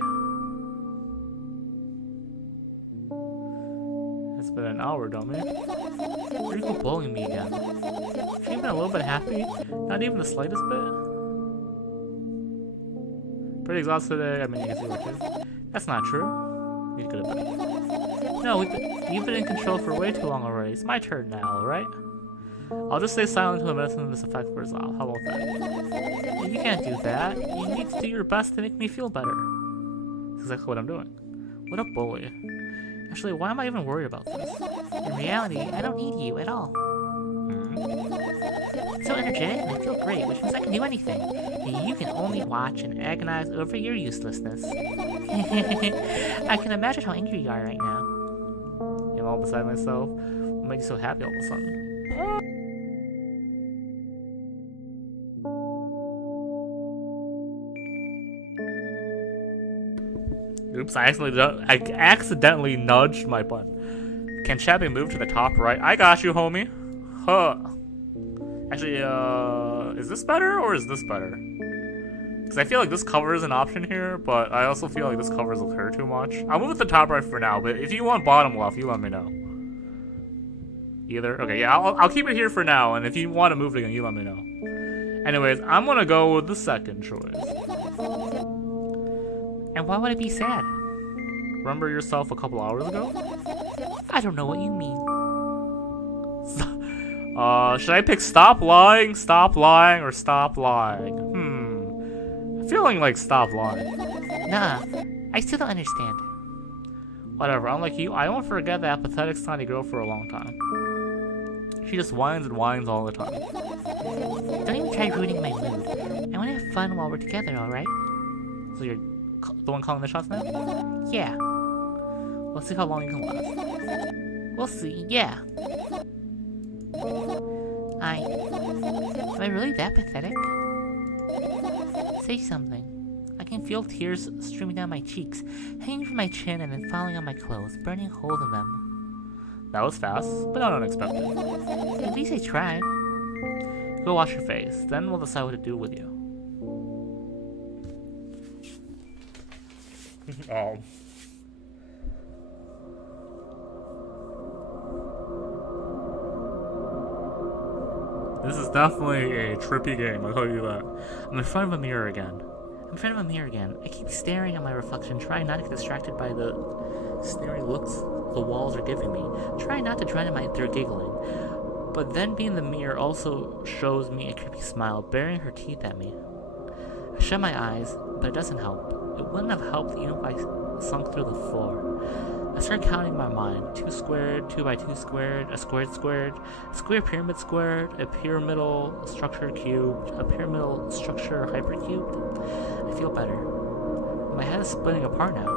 It's been an hour, dummy. Why are you bullying me again? Have you been a little bit happy? Not even the slightest bit? Pretty exhausted today. I mean, you can see what too. That's not true. You could have been. No, you've been in control for way too long already. It's my turn now, alright? I'll just stay silent until the medicine this effect wears off. How about that? You can't do that. You need to do your best to make me feel better. That's exactly what I'm doing. What a bully. Actually, why am I even worried about this? In reality, I don't need you at all. It's so energetic and I feel great, which means I can do anything. And you can only watch and agonize over your uselessness. I can imagine how angry you are right now. I'm all beside myself. What makes you so happy all of a sudden? Oops, I accidentally nudged my button. Can chat be moved to the top right? I got you, homie. Huh. Actually, is this better or is this better? Because I feel like this cover is an option here, but I also feel like this covers her too much. I'll move it to top right for now, but if you want bottom left, you let me know. Either? Okay, yeah, I'll keep it here for now, and if you want to move it again, you let me know. Anyways, I'm gonna go with the second choice. And why would it be sad? Remember yourself a couple hours ago? I don't know what you mean. Should I pick stop lying, or stop lying? I feeling like stop lying. Nah, I still don't understand. Whatever, unlike you, I won't forget that pathetic snotty girl for a long time. She just whines and whines all the time. Don't even try ruining my mood. I want to have fun while we're together, alright? So you're the one calling the shots now? Yeah. Let's see how long you can last. We'll see, yeah. Am I really that pathetic? Say something. I can feel tears streaming down my cheeks, hanging from my chin and then falling on my clothes, burning holes in them. That was fast, but not unexpected. At least I tried. Go wash your face, then we'll decide what to do with you. Oh. This is definitely a trippy game, I'll tell you that. I'm in front of a mirror again. I keep staring at my reflection, trying not to get distracted by the staring looks the walls are giving me. Trying not to drown in my through giggling. But then being in the mirror also shows me a creepy smile, baring her teeth at me. I shut my eyes, but it doesn't help. It wouldn't have helped even if I sunk through the floor. I started counting in my mind. 2 squared, 2 by 2 squared, a squared squared, a square pyramid squared, a pyramidal structure cubed, a pyramidal structure hypercubed. I feel better. My head is splitting apart now.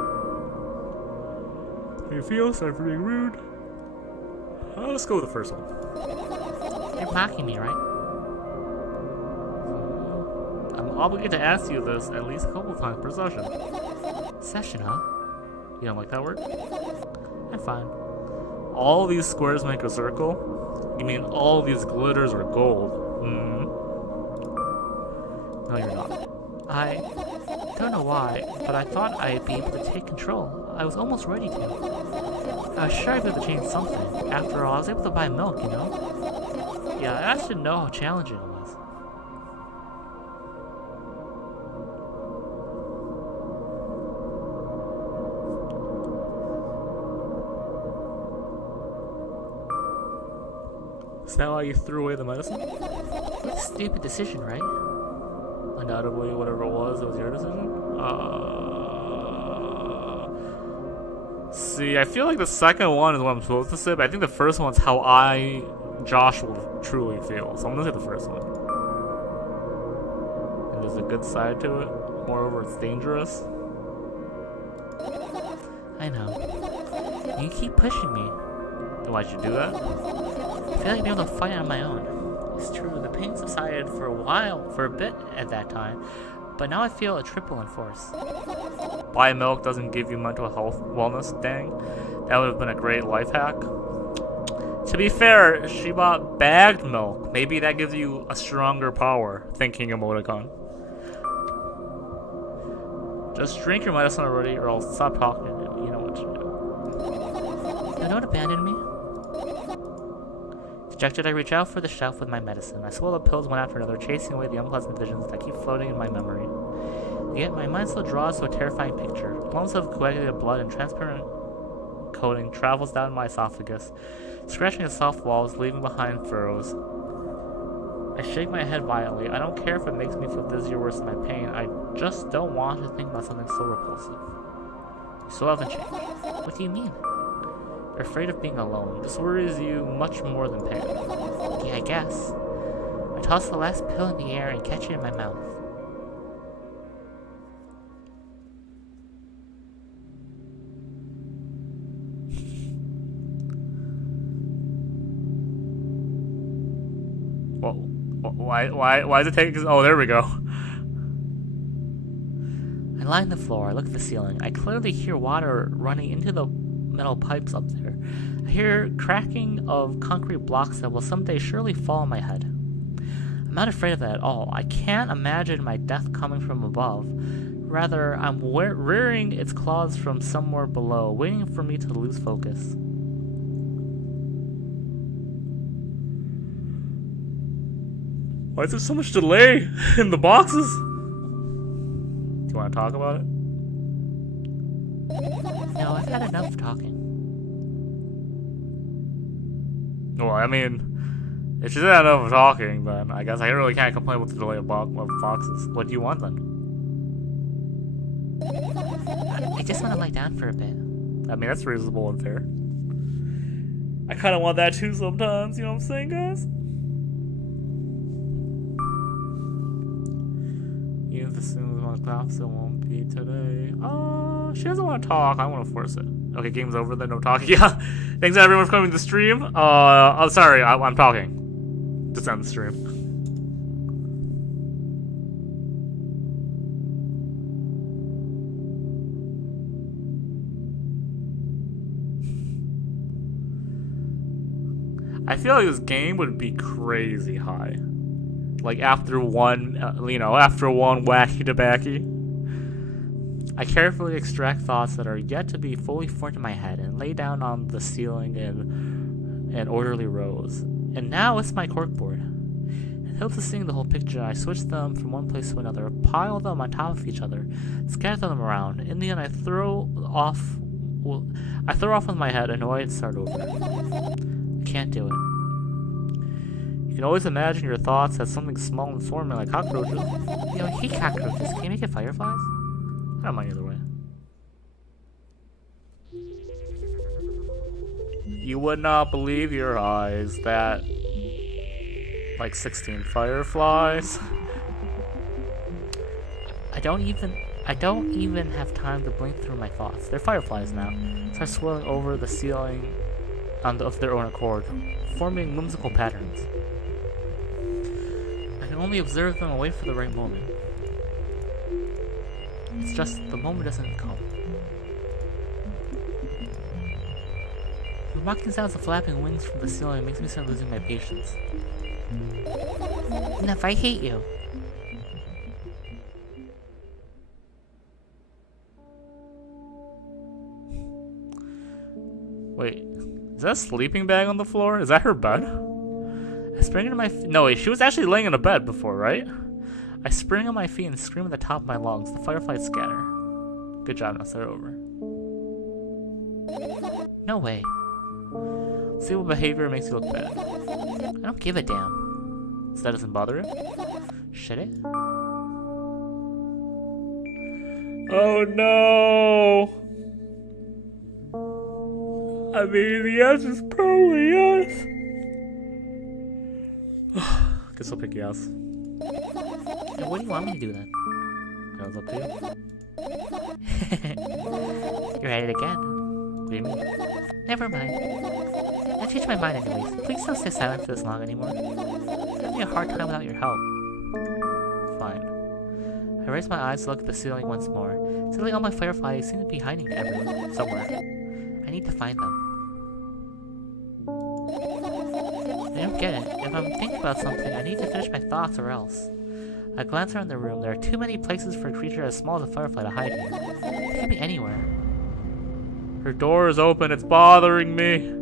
You feel sorry for being rude? Let's go with the first one. You're mocking me, right? I'm obligated to ask you this at least a couple times per session. Session, huh? You don't like that word? I'm fine. All these squares make a circle? You mean all these glitters are gold? No, you're not. I don't know why, but I thought I'd be able to take control. I was almost ready to. I was sure I'd be able to change something. After all, I was able to buy milk, you know? Yeah, I just didn't know how challenging it was. Is that why you threw away the medicine? Stupid decision, right? Undoubtedly, whatever it was your decision? See, I feel like the second one is what I'm supposed to say, but I think the first one's how Josh will truly feel. So I'm gonna say the first one. And there's a good side to it. Moreover, it's dangerous. I know. You keep pushing me. Then why'd you do that? I feel like I'd be able to fight on my own. It's true, the pain subsided for a bit at that time, but now I feel a triple in force. Buy milk doesn't give you mental health wellness, dang. That would have been a great life hack. To be fair, she bought bagged milk. Maybe that gives you a stronger power, thinking emoticon. Just drink your medicine already or I'll stop talking to you. You know what to do. You don't abandon me? Dejected, I reach out for the shelf with my medicine. I swallow the pills one after another, chasing away the unpleasant visions that keep floating in my memory. Yet my mind still draws to a terrifying picture. Lumps of coagulated blood and transparent coating travels down my esophagus, scratching the soft walls, leaving behind furrows. I shake my head violently. I don't care if it makes me feel dizzy or worse than my pain. I just don't want to think about something so repulsive. You still haven't changed. What do you mean? You're afraid of being alone. This worries you much more than pain. Yeah, I guess. I toss the last pill in the air and catch it in my mouth. Whoa. Why does it take... Oh, there we go. I lie on the floor. I look at the ceiling. I clearly hear water running into the metal pipes up there. I hear cracking of concrete blocks that will someday surely fall on my head. I'm not afraid of that at all. I can't imagine my death coming from above. Rather, I'm rearing its claws from somewhere below, waiting for me to lose focus. Why is there so much delay in the boxes? Do you want to talk about it? No, I've had enough talking. Well, I mean, if she's had enough of talking, then I guess I really can't complain with the delay of boxes. What do you want then? I just want to lie down for a bit. I mean, that's reasonable and fair. I kind of want that too sometimes, you know what I'm saying, guys? Even if assumes on the class, it won't be today. Oh, she doesn't want to talk. I want to force it. Okay, game's over then, no talking. Yeah. Thanks everyone for coming to the stream. Oh, sorry, I'm talking. Just end the stream. I feel like this game would be crazy high. Like after one, after one wacky tobacco. I carefully extract thoughts that are yet to be fully formed in my head and lay down on the ceiling in orderly rows. And now it's my corkboard. In hopes of seeing the whole picture, I switch them from one place to another, pile them on top of each other, scatter them around. In the end, I throw off with my head, annoyed, and start over. I can't do it. You can always imagine your thoughts as something small and swarming like cockroaches. You know, I hate cockroaches. Can you make it fireflies? I don't mind either way. You would not believe your eyes. That... like 16 fireflies. I don't even have time to blink through my thoughts. They're fireflies now. Start swirling over the ceiling of their own accord, forming whimsical patterns. I can only observe them and wait for the right moment. It's just the moment doesn't come. The mocking sounds of flapping wings from the ceiling makes me start losing my patience. Enough, I hate you. Wait, is that a sleeping bag on the floor? Is that her bed? I spring into my no wait, she was actually laying in a bed before, right? I spring on my feet and scream at the top of my lungs. The fireflies scatter. Good job, now start over. No way. Stable behavior makes you look bad. I don't give a damn. So that doesn't bother it? Should it? Oh no! I mean, the answer's probably yes. Guess I'll pick yes. Now, what do you want me to do then? That was up to you. You're at it again. What do you mean? Never mind. I changed my mind anyways. Please don't stay silent for this long anymore. I'm having a hard time without your help. Fine. I raise my eyes to look at the ceiling once more. Suddenly all my fireflies seem to be hiding everywhere, somewhere. I need to find them. I don't get it. If I'm thinking about something, I need to finish my thoughts or else. I glance around the room. There are too many places for a creature as small as a firefly to hide in. It could be anywhere. Her door is open. It's bothering me.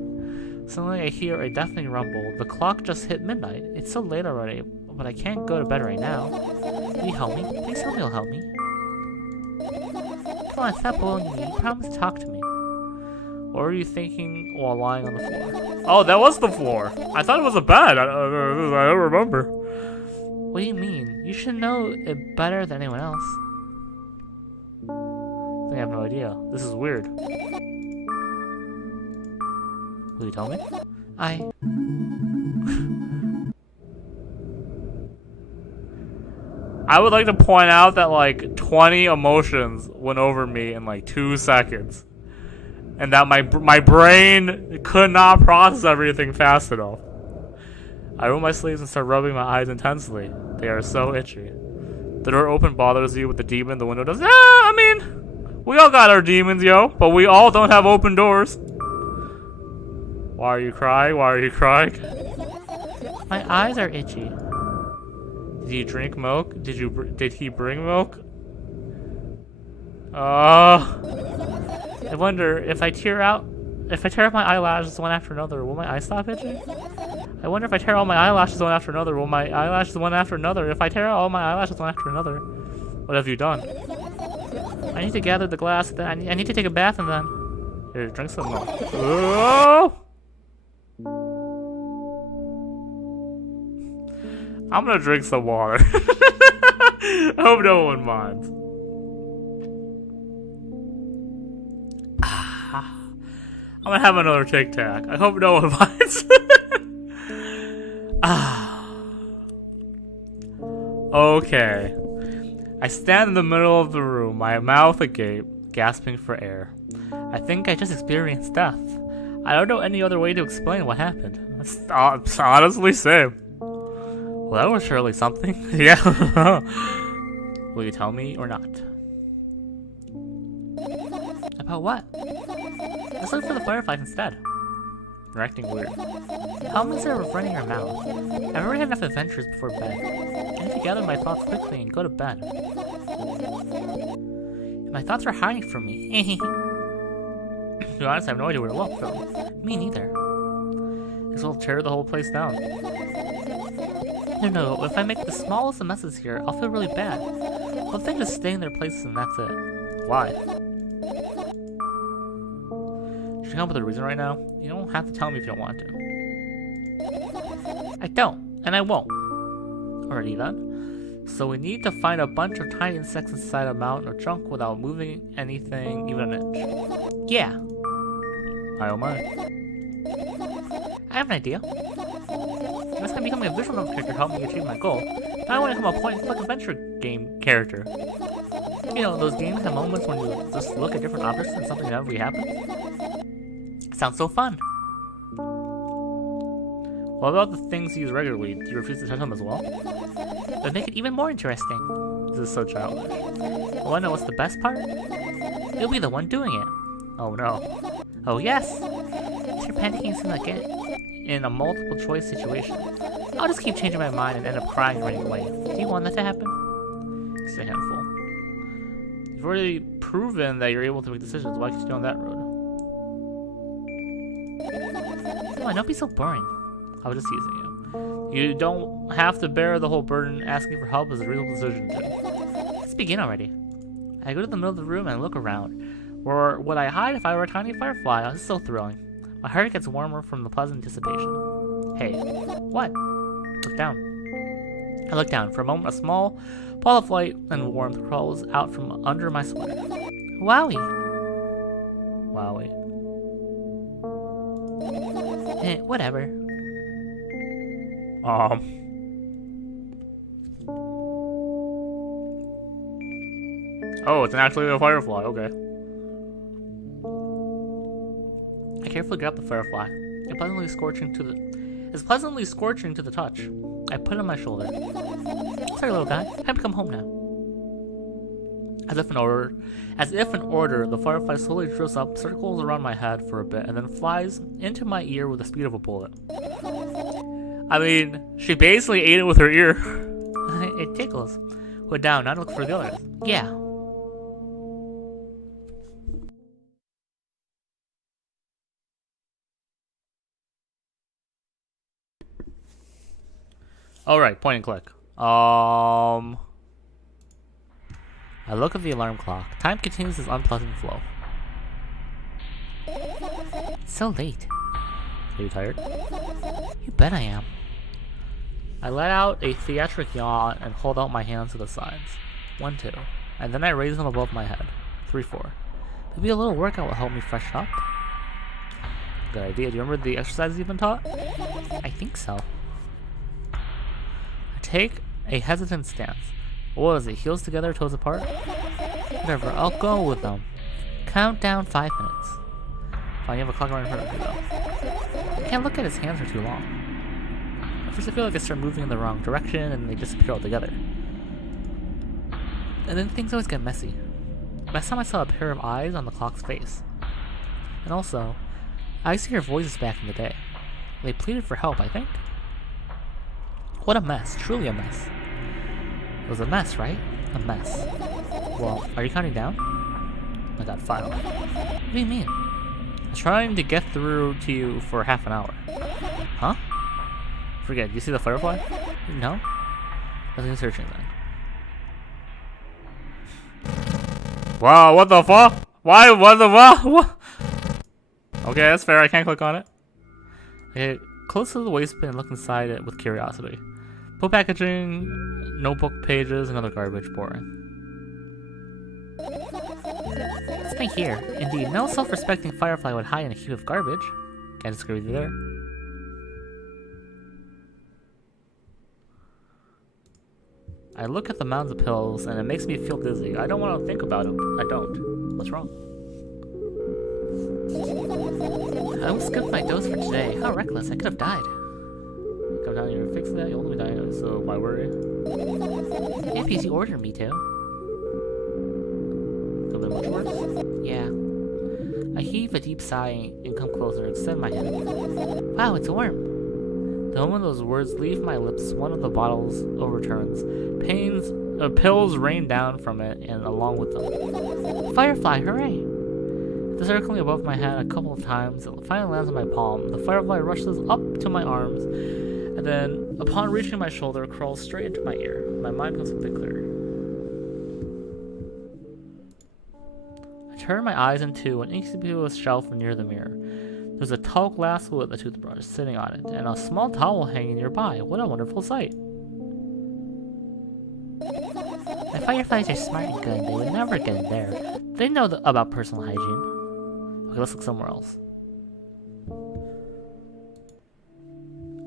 Suddenly I hear a deafening rumble. The clock just hit midnight. It's so late already, but I can't go to bed right now. Will you help me? Please tell me you'll help me. Come on, stop bullying me. You promised to talk to me. What were you thinking while lying on the floor? Oh, that was the floor. I thought it was a bed. I don't remember. What do you mean? You should know it better than anyone else. I have no idea. This is weird. Will you tell me? I would like to point out that like 20 emotions went over me in like 2 seconds. And that my brain could not process everything fast enough. I roll my sleeves and start rubbing my eyes intensely. They are so itchy. The door open bothers you with the demon. The window does. Yeah, I mean, we all got our demons, yo. But we all don't have open doors. Why are you crying? Why are you crying? My eyes are itchy. Did you drink milk? Did he bring milk? I wonder if I tear out my eyelashes one after another, will my eyes stop itching? I wonder if I tear all my eyelashes one after another, will my eyelashes one after another? If I tear out all my eyelashes one after another, what have you done? I need to gather the glass, then I need to take a bath and then... Here, drink some milk. Oh! I'm gonna drink some water. I hope no one minds. I'm gonna have another Tic Tac. I hope no one finds. Okay. I stand in the middle of the room, my mouth agape, gasping for air. I think I just experienced death. I don't know any other way to explain what happened. It's honestly same. Well, that was surely something. Yeah. Will you tell me or not? About what? Let's look for the fireflies instead. You're acting weird. How am I instead of running your mouth? I've already had enough adventures before bed. I need to gather my thoughts quickly and go to bed. My thoughts are hiding from me. To be honest, I have no idea where to look, though. Me neither. This will tear the whole place down. No, if I make the smallest of messes here, I'll feel really bad. I'll think just stay in their places and that's it. Why? Should I come up with a reason right now? You don't have to tell me if you don't want to. I don't, and I won't. Alrighty then. So we need to find a bunch of tiny insects inside a mountain of junk without moving anything even an inch. Yeah. I don't mind. I have an idea. Unless I'm becoming a visual novel character to help me achieve my goal, I want to become a point-and-click adventure game character. You know, those games have moments when you just look at different objects and something inevitably happens. Sounds so fun. What about the things you use regularly? Do you refuse to touch them as well? That make it even more interesting. This is so childish. Wanna know what's the best part? You'll be the one doing it. Oh no. Oh yes! If you're panicking soon like it in a multiple choice situation, I'll just keep changing my mind and end up crying right away. Do you want that to happen? Just a handful. You've already proven that you're able to make decisions. Why keep you on that road? Come on, don't be so boring. I was just teasing you. You don't have to bear the whole burden. Asking for help is a real decision too. Let's begin already. I go to the middle of the room and look around. Where would I hide if I were a tiny firefly? Oh, this is so thrilling. My heart gets warmer from the pleasant anticipation. Hey, what? Look down. I look down. For a moment, a small ball of light and warmth crawls out from under my sweater. Wowie! Wowie. Whatever. Oh, it's actually a firefly. Okay. I carefully grab the firefly. It's pleasantly scorching to the touch. I put it on my shoulder. Sorry, little guy. Time to come home now. As if in order, the firefly slowly drifts up, circles around my head for a bit, and then flies into my ear with the speed of a bullet. I mean, she basically ate it with her ear. It tickles. Put down, now look for the others. Yeah. Alright, point and click. I look at the alarm clock. Time continues its unpleasant flow. It's so late. Are you tired? You bet I am. I let out a theatric yawn and hold out my hands to the sides. 1, 2. And then I raise them above my head. 3, 4. Maybe a little workout will help me freshen up. Good idea. Do you remember the exercises you've been taught? I think so. I take a hesitant stance. What is it? Heels together, toes apart? Whatever, I'll go with them. Count down 5 minutes. Fine, you have a clock around in front of you though. I can't look at his hands for too long. At first I feel like I start moving in the wrong direction and they disappear altogether. And then things always get messy. Last time I saw a pair of eyes on the clock's face. And also, I used to hear voices back in the day. They pleaded for help, I think. What a mess, truly a mess. It was a mess, right? A mess. Well, are you counting down? I got 5. What do you mean? I was trying to get through to you for half an hour. Huh? Forget, you see the firefly? No? Let's go searching then. Wow, what the fuck? Why, what the fuck? What? Okay, that's fair, I can't click on it. Okay, close to the waistband and look inside it with curiosity. Book packaging, notebook pages, and other garbage. Boring. It's me here. Indeed, no self-respecting Firefly would hide in a heap of garbage. Can't disagree with you there. I look at the mounds of pills, and it makes me feel dizzy. I don't want to think about them. I don't. What's wrong? I almost skipped my dose for today. How reckless. I could have died. Come down here and fix that. You'll only die, so why worry? Yeah, because you ordered me to. Could have been much worse. Yeah. I heave a deep sigh and come closer, extend my hand. Wow, it's a worm. The moment those words leave my lips, one of the bottles overturns. Pills rain down from it, and along with them. Firefly, hooray! After circling above my head a couple of times, it finally lands on my palm. The firefly rushes up to my arms, and then, upon reaching my shoulder, crawls straight into my ear. My mind becomes a bit clearer. I turn my eyes into an inconspicuous shelf near the mirror. There's a tall glass with a toothbrush sitting on it, and a small towel hanging nearby. What a wonderful sight. The fireflies are smart and good. They would never get in there. They know about personal hygiene. Okay, let's look somewhere else.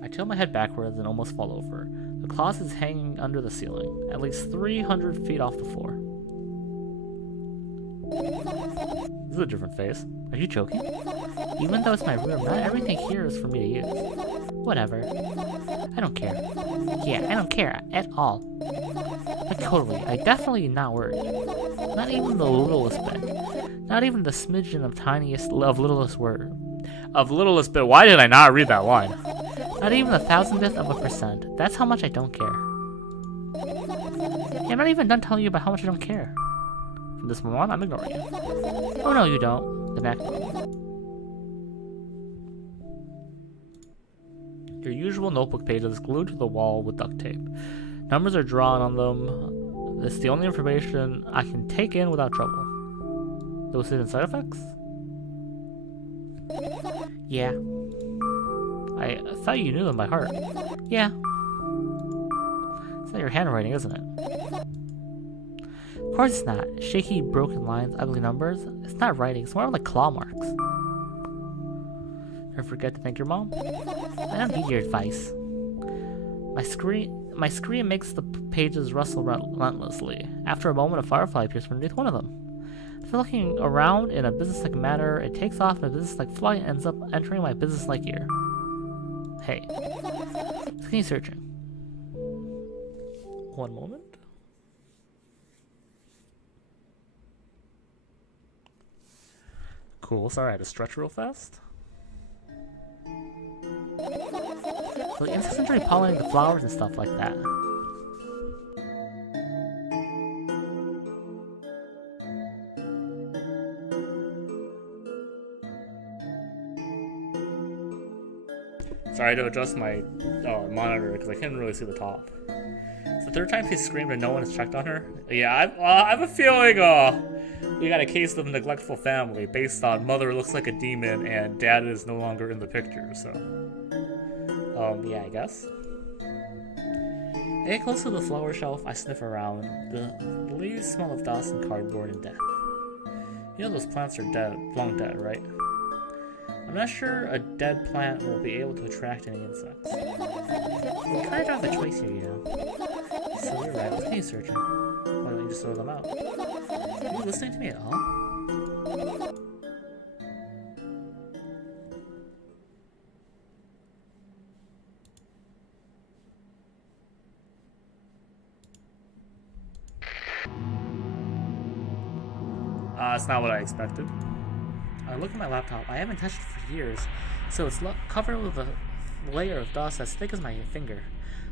I tilt my head backwards and almost fall over. The closet is hanging under the ceiling, at least 300 feet off the floor. This is a different face. Are you joking? Even though it's my room, not everything here is for me to use. Whatever. I don't care. Yeah, I don't care at all. Like, totally. I definitely not worried. Not even the littlest bit. Not even the smidgen of tiniest of littlest word. Of littlest bit. Why did I not read that line? Not even the thousandth of a percent. That's how much I don't care. Yeah, I'm not even done telling you about how much I don't care. From this moment on, I'm ignoring you. Oh no, you don't. The back door. Your usual notebook page is glued to the wall with duct tape. Numbers are drawn on them. It's the only information I can take in without trouble. Those hidden side effects? Yeah. I thought you knew them by heart. Yeah. It's not your handwriting, isn't it? Of course it's not. Shaky, broken lines, ugly numbers. It's not writing. It's more like claw marks. Never forget to thank your mom. I don't need your advice. My screen makes the pages rustle relentlessly. After a moment, a firefly appears underneath one of them. After looking around in a businesslike manner, it takes off in a businesslike flight and ends up entering my businesslike ear. Hey. Continue searching. One moment. Cool, sorry I had to stretch real fast. So the insects enjoy pollinating the flowers and stuff like that. Sorry, I had to adjust my monitor because I couldn't really see the top. It's the third time she screamed and no one has checked on her. Yeah, I have a feeling we got a case of neglectful family based on mother looks like a demon and dad is no longer in the picture, so... yeah, I guess. I get close to the flower shelf, I sniff around. The leaves smell of dust and cardboard and death. You know those plants are dead, long dead, right? I'm not sure a dead plant will be able to attract any insects. We kind of don't have a choice here, you know. So you're right, let's continue searching. Why don't you just throw them out? Are you listening to me at all? That's not what I expected. I look at my laptop. I haven't touched it for years, so it's covered with a layer of dust as thick as my finger.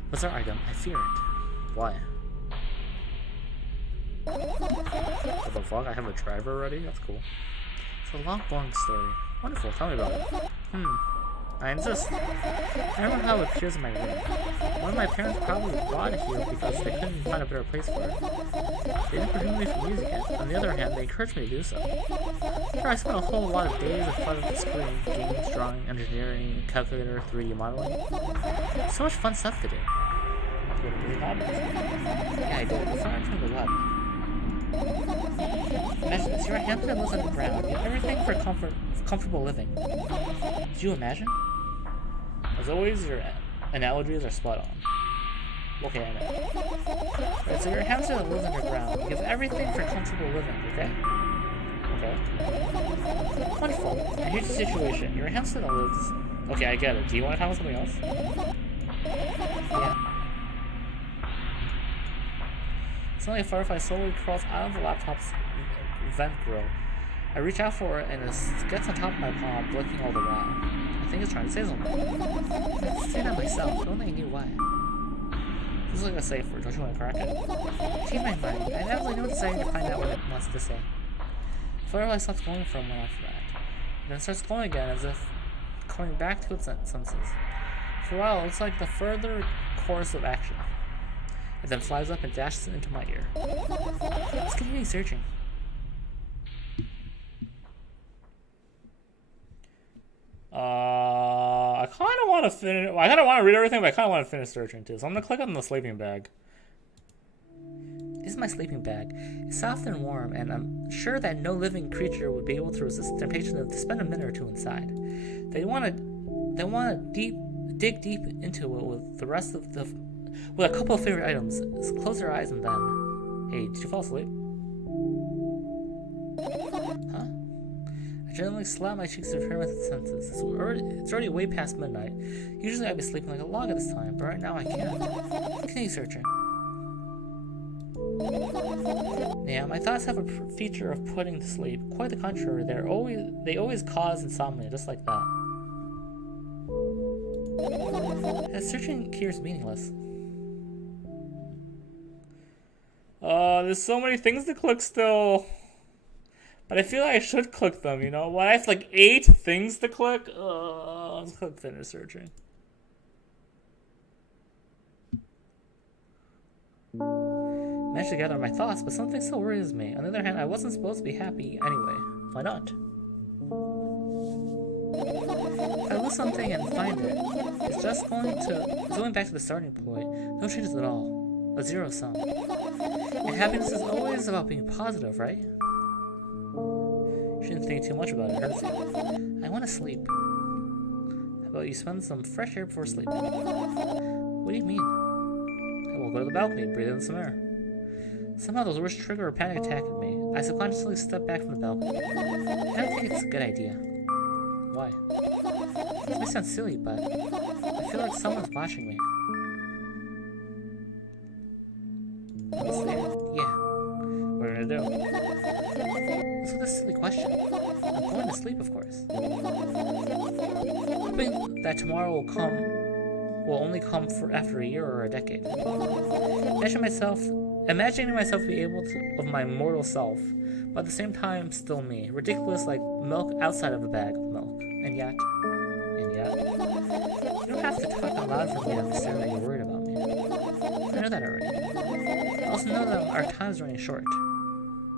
What's our item? I fear it. Why? What the fuck? I have a driver already? That's cool. It's a long, boring story. Wonderful. Tell me about it. I insist. I remember how it appears in my room. One of my parents probably brought it here because they couldn't find a better place for it. They didn't prohibit me from using it. On the other hand, they encouraged me to do so. Sure, I spent a whole lot of days in front of the screen, games, drawing, engineering, calculator, 3D modeling. So much fun stuff to do. Yeah, I did. It's not from the web. Imagine You're a hamster that lives underground. You have everything for comfortable living. Did you imagine? As always, your analogies are spot on. Okay, I know. Right, so you're a hamster that lives underground. You have everything for comfortable living, okay? Okay. Wonderful. And here's the situation. You're a hamster that lives... Okay, I get it. Do you want to talk about something else? Yeah. Suddenly a firefly slowly crawls out of the laptop's vent grill. I reach out for it and it gets on top of my palm, blinking all the while. I think it's trying to say something. I say that myself, if only I knew why. This is like a safe word, don't you want to crack it? Change my mind. I never know what to say to find out what it wants to say. Firefly stops glowing for a moment after that. And then starts glowing again as if coming back to its senses. For a while, it looks like the further course of action. It then flies up and dashes into my ear. Let's continue searching. I kind of want to finish. Well, I kind of want to read everything, but I kind of want to finish searching too. So I'm gonna click on the sleeping bag. This is my sleeping bag. It's soft and warm, and I'm sure that no living creature would be able to resist the temptation to spend a minute or two inside. They want to dig deep into it with the rest of the. With a couple of favorite items. Close your eyes and then... Hey, did you fall asleep? Huh? I gently slap my cheeks to return with the senses. It's already way past midnight. Usually I'd be sleeping like a log at this time, but right now I can't. Continue searching. Yeah, my thoughts have a feature of putting to sleep. Quite the contrary, they always cause insomnia, just like that. That searching here is meaningless. There's so many things to click still. But I feel like I should click them, you know? When I have like 8 things to click, let's click finish searching. Managed to gather my thoughts, but something still worries me. On the other hand, I wasn't supposed to be happy anyway. Why not? If I lose something and find it, it's just going back to the starting point. No changes at all. A zero sum. And happiness is always about being positive, right? Shouldn't think too much about it, hurts you. I want to sleep. How about you spend some fresh air before sleeping? What do you mean? I will go to the balcony, breathe in some air. Somehow those words trigger a panic attack in me. I subconsciously step back from the balcony. I don't think it's a good idea. Why? This may sound silly, but I feel like someone's watching me. Yeah. What are you gonna do? What's with this silly question? I'm going to sleep, of course. Hoping that tomorrow will only come for after a year or a decade. Imagining myself to be able to of my mortal self, but at the same time still me. Ridiculous, like milk outside of a bag of milk. And yet, you don't have to talk out loud for me to understand that you're worried about me. I know that already. I also know that our time's running short.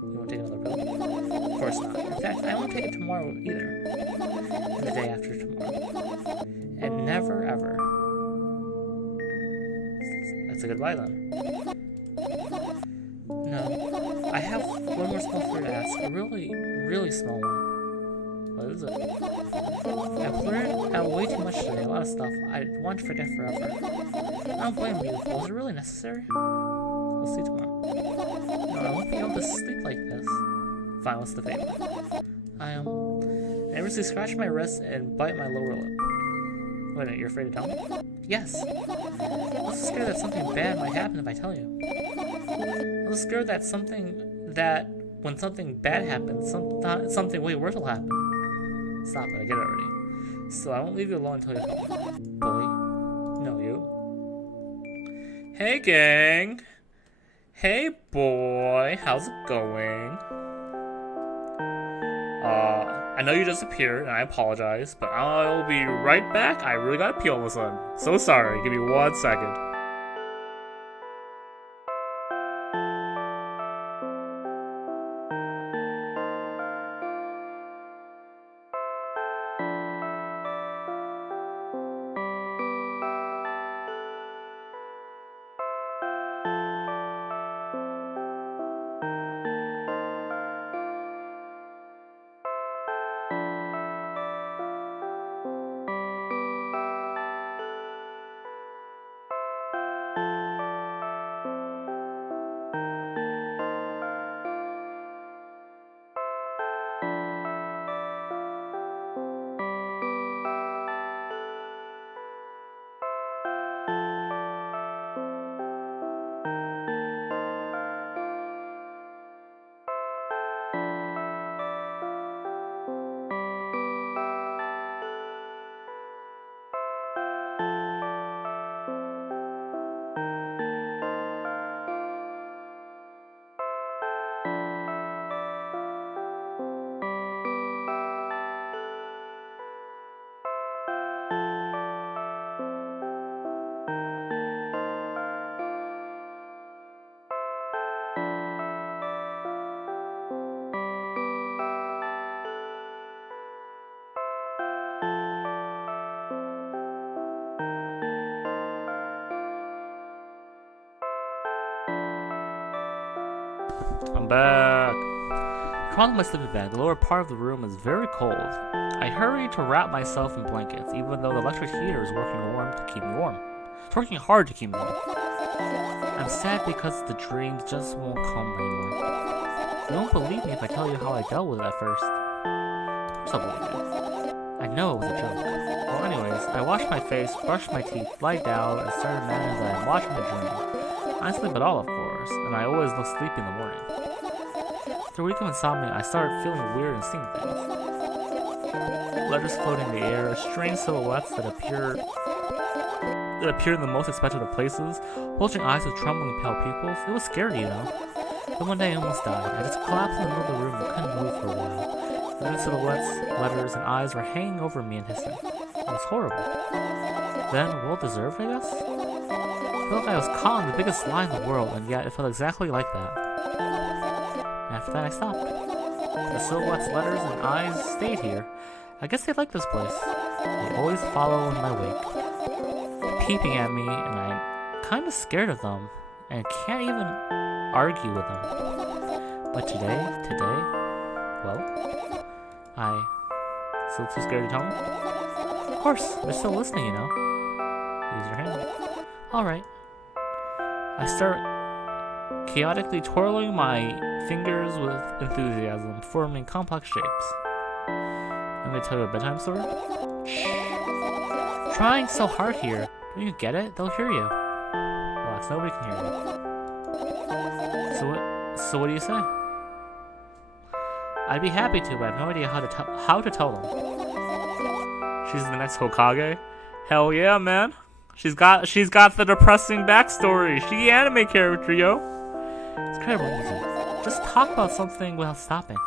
You won't take another pill? Of course not. In fact, I won't take it tomorrow either. And the day after tomorrow. And never ever. That's a goodbye then. No. I have one more small favor to ask. A really, really small one. What is it? I've learned out way too much today. A lot of stuff I want to forget forever. I don't blame you. Was it really necessary? We'll see tomorrow. No, I won't be able to sleep like this. Fine, what's the favor? I nervously scratch my wrist and bite my lower lip. Wait a minute, you're afraid to tell me? Yes. I'm also scared that something bad might happen if I tell you. I'm scared that when something bad happens, something way worse will happen. Stop it, I get it already. So I won't leave you alone until you call me. Bully. No, you. Hey, gang. Hey, boy. How's it going? I know you just appeared, and I apologize, but I'll be right back. I really gotta pee all of a sudden. So sorry. Give me 1 second. back. I crawl into my sleeping bag. The lower part of the room is very cold. I hurry to wrap myself in blankets, even though the electric heater is working warm. It's working hard to keep me warm. I'm sad because the dreams just won't come anymore. You won't believe me if I tell you how I dealt with it at first. Of course I'll believe you. I know it was a joke. Well, anyways, I washed my face, brushed my teeth, lied down, and started imagining that I'm watching a dream. I sleep at all, of course, and I always look sleepy in the morning. After a week of insomnia, I started feeling weird and seeing things. Letters floating in the air, strange silhouettes that appear in the most expected of places, bulging eyes with trembling pale pupils. It was scary, you know. Then one day I almost died. I just collapsed in the middle of the room and couldn't move for a while. The silhouettes, letters, and eyes were hanging over me and hissing. It was horrible. Then, well deserved, I guess? I felt like I was caught in the biggest lie in the world, and yet it felt exactly like that. And after that, I stopped. The silhouettes, letters, and eyes stayed here. I guess they like this place. They always follow in my wake, peeping at me, and I'm kind of scared of them, and can't even argue with them. But today, well, I still too scared to tell me? Of course, they're still listening, you know. Use your hand. Alright. I start chaotically twirling my fingers with enthusiasm, forming complex shapes. Let me tell you a bedtime story? Shh. Trying so hard here. Don't you get it? They'll hear you. Relax, nobody can hear you. So what do you say? I'd be happy to, but I have no idea how to tell them. She's the next Hokage? Hell yeah, man. She's got the depressing backstory. She the anime character, yo. It's incredibly easy. Just talk about something without stopping.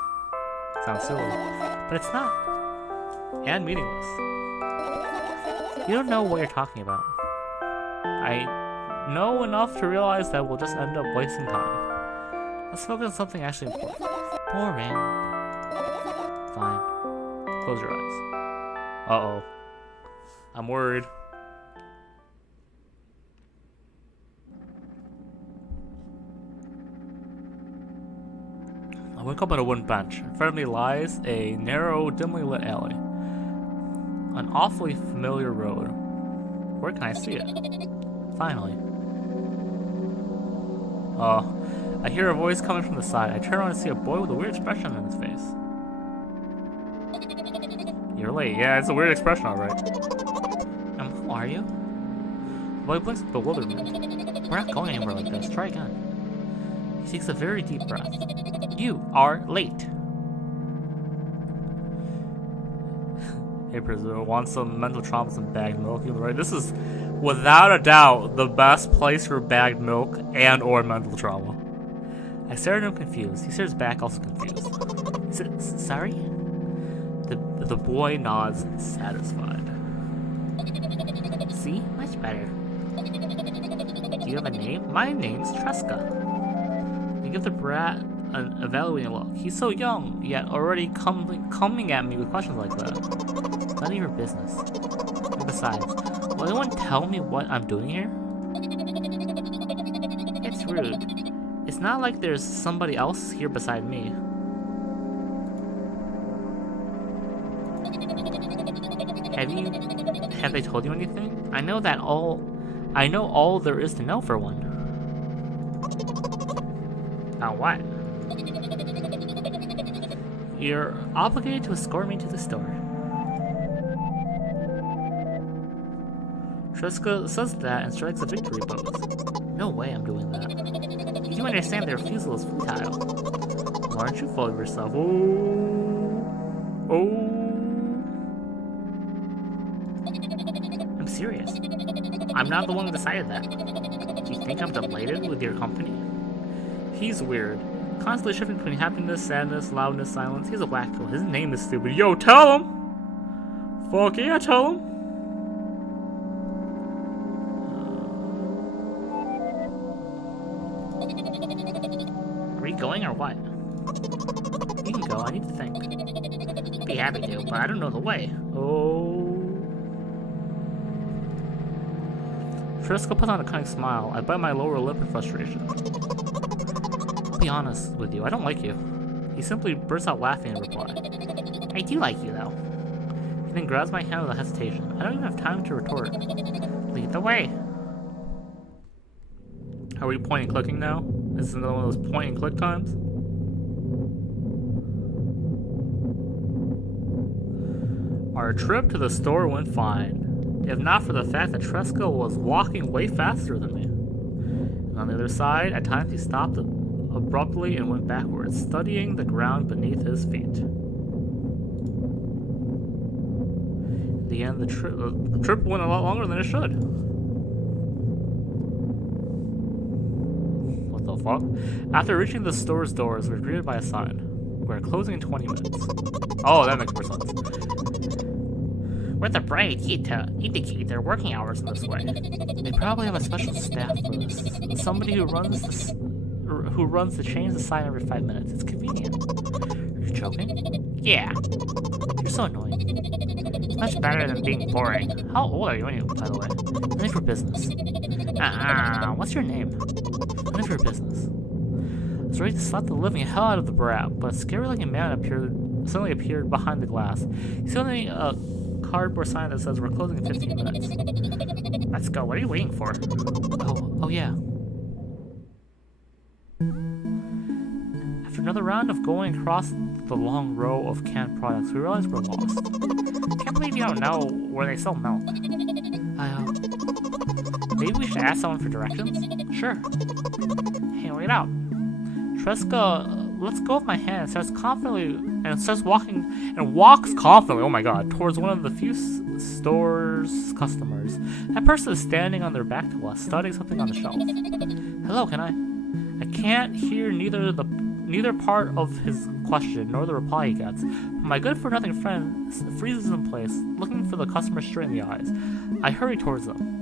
Sounds silly, but it's not. And meaningless. You don't know what you're talking about. I know enough to realize that we'll just end up wasting time. Let's focus on something actually important. Boring. Fine. Close your eyes. Uh-oh. I'm worried. I wake up on a wooden bench. In front of me lies a narrow, dimly lit alley. An awfully familiar road. Where can I see it? Finally. I hear a voice coming from the side. I turn around and see a boy with a weird expression on his face. You're late. Yeah, it's a weird expression, alright. Who are you? The boy blinks with bewilderment. We're not going anywhere like this. Try again. He takes a very deep breath. You are late. Hey, Prisoner, want some mental trauma, some bagged milk? You're right. This is, without a doubt, the best place for bagged milk and or mental trauma. I stare at him confused. He stares back, also confused. Sorry? The boy nods, satisfied. See? Much better. Do you have a name? My name's Tresca. I give the brat an evaluating look. He's so young, yet already coming at me with questions like that. None of your business. And besides, will anyone tell me what I'm doing here? It's rude. It's not like there's somebody else here beside me. Have they told you anything? I know all there is to know for one. Now what? You're obligated to escort me to the store. Tresca says that and strikes a victory pose. No way I'm doing that. You do understand their refusal is futile. Why aren't you full of yourself? Oh. I'm serious. I'm not the one who decided that. Do you think I'm delighted with your company? He's weird. Constantly shifting between happiness, sadness, loudness, silence. He's a wacko. His name is stupid. Yo, tell him! Fuck yeah, tell him! Are we going or what? You can go, I need to think. I'd be happy to, but I don't know the way. Oh. Tresca puts on a cunning smile. I bite my lower lip in frustration. be honest with you, I don't like you. He simply bursts out laughing in reply. I do like you, though. He then grabs my hand without hesitation. I don't even have time to retort. Lead the way. Are we point and clicking now? Is this another one of those point and click times? Our trip to the store went fine, if not for the fact that Tresco was walking way faster than me. And on the other side, at times he stopped abruptly and went backwards, studying the ground beneath his feet. In the end, the trip went a lot longer than it should. What the fuck? After reaching the store's doors, we were greeted by a sign. We're closing in 20 minutes. Oh, that makes more sense. With a braid, to indicate their working hours in this way. They probably have a special staff for this. Somebody who runs to change the sign every 5 minutes. It's convenient. Are you joking? Yeah. You're so annoying. Much better than being boring. How old are you anyway, by the way? Only for business. What's your name? Only for business. I was ready to slap the living hell out of the brat, but a scary-looking man suddenly appeared behind the glass. He's holding a cardboard sign that says we're closing in 15 minutes. Let's go. What are you waiting for? Oh yeah. After another round of going across the long row of canned products, we realized we're lost. Can't believe you don't know where they sell milk. Maybe we should ask someone for directions? Sure. Hey, wait out. Tresco lets go of my hand and starts walks confidently, oh my god, towards one of the few store's customers. That person is standing on their back to us, studying something on the shelf. Hello, can I can't hear neither part of his question nor the reply he gets. But my good-for-nothing friend freezes in place, looking for the customer straight in the eyes. I hurry towards them.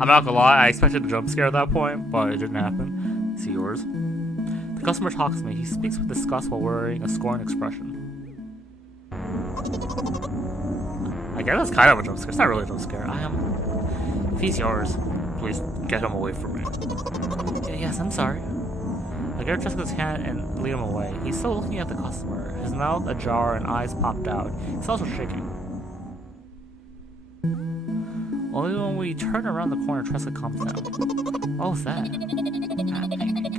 I'm not gonna lie, I expected a jump scare at that point, but it didn't happen. See yours. The customer talks to me. He speaks with disgust while wearing a scorned expression. I guess that's kind of a jump scare. It's not really a jump scare. If he's yours, please get him away from me. Yes, I'm sorry. I grab Tresco's hand and lead him away. He's still looking at the customer, his mouth ajar and eyes popped out. He's also shaking. Only when we turn around the corner, Tresco calms down. What was that?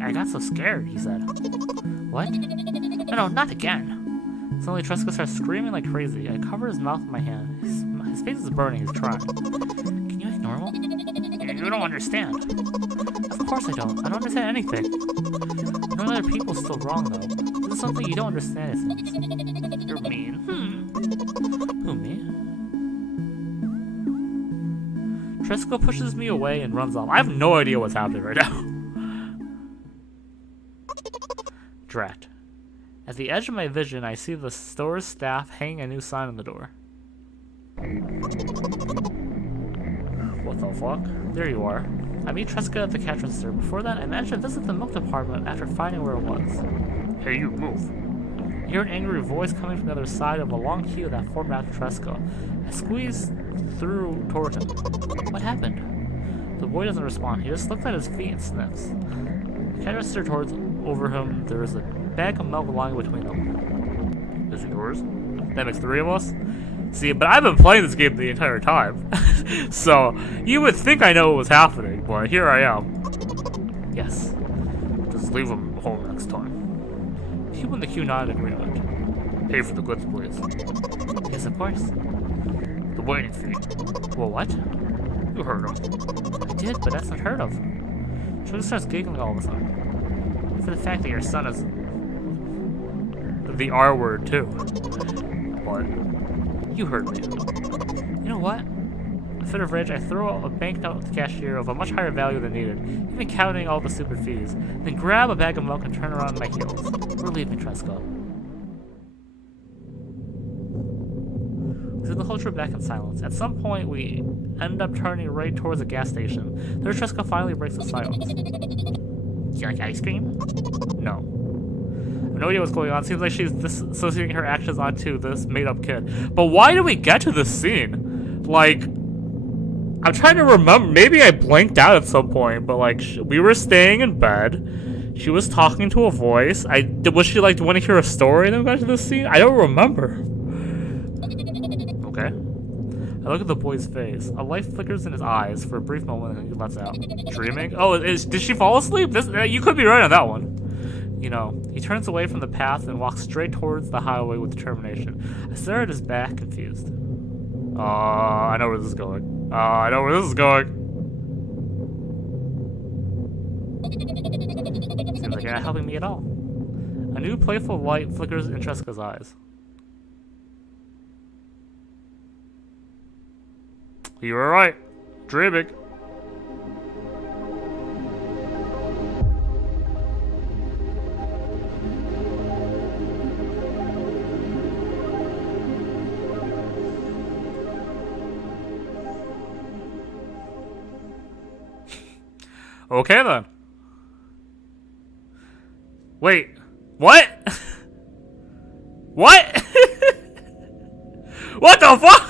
I got so scared, he said. What? No, not again. Suddenly, Tresco starts screaming like crazy. I cover his mouth with my hand. His face is burning. He's trying. Can you act normal? You don't understand. Of course I don't. I don't understand anything. Knowing other people is still wrong, though. This is something you don't understand, it seems. You're mean. Who, me? Tresco pushes me away and runs off. I have no idea what's happening right now. Drat. At the edge of my vision, I see the store's staff hanging a new sign on the door. What the fuck? There you are. I meet Tresco at the cash register. Before that, I managed to visit the milk department after finding where it was. Hey, you, move. I hear an angry voice coming from the other side of a long queue that formed after Tresco. I squeeze through toward him. What happened? The boy doesn't respond. He just looks at his feet and sniffs. The cash register towards over him. There is a bag of milk lying between them. Is it yours? That makes 3 of us? See, but I've been playing this game the entire time. So, you would think I know what was happening, but here I am. Yes. Just leave him home next time. The people in the queue nodded agreement. Pay for the goods, please. Yes, of course. The waiting fee. Well, what? You heard him. I did, but that's unheard of. Tresco starts giggling all of a sudden. For the fact that your son is the R word too. But you heard me. You know what? In a fit of rage, I throw a banknote at the cashier of a much higher value than needed, even counting all the stupid fees, then grab a bag of milk and turn around on my heels. We're leaving, Tresco. We took the whole trip back in silence. At some point, we end up turning right towards a gas station. There, Tresco finally breaks the silence. Do you like ice cream? No. I have no idea what's going on. Seems like she's disassociating her actions onto this made-up kid. But why did we get to this scene? Like, I'm trying to remember. Maybe I blanked out at some point, but like we were staying in bed. She was talking to a voice. Was she like, do you want to hear a story? And then we got to this scene. I don't remember. Okay. I look at the boy's face. A light flickers in his eyes for a brief moment, and he lets out. Dreaming? Oh, did she fall asleep? You could be right on that one. You know, he turns away from the path and walks straight towards the highway with determination. I stare at his back, confused. I know where this is going. I know where this is going. Seems like you're not helping me at all. A new playful light flickers in Tresca's eyes. You were right. Dreaming. Okay then. Wait. What? What? What the fuck?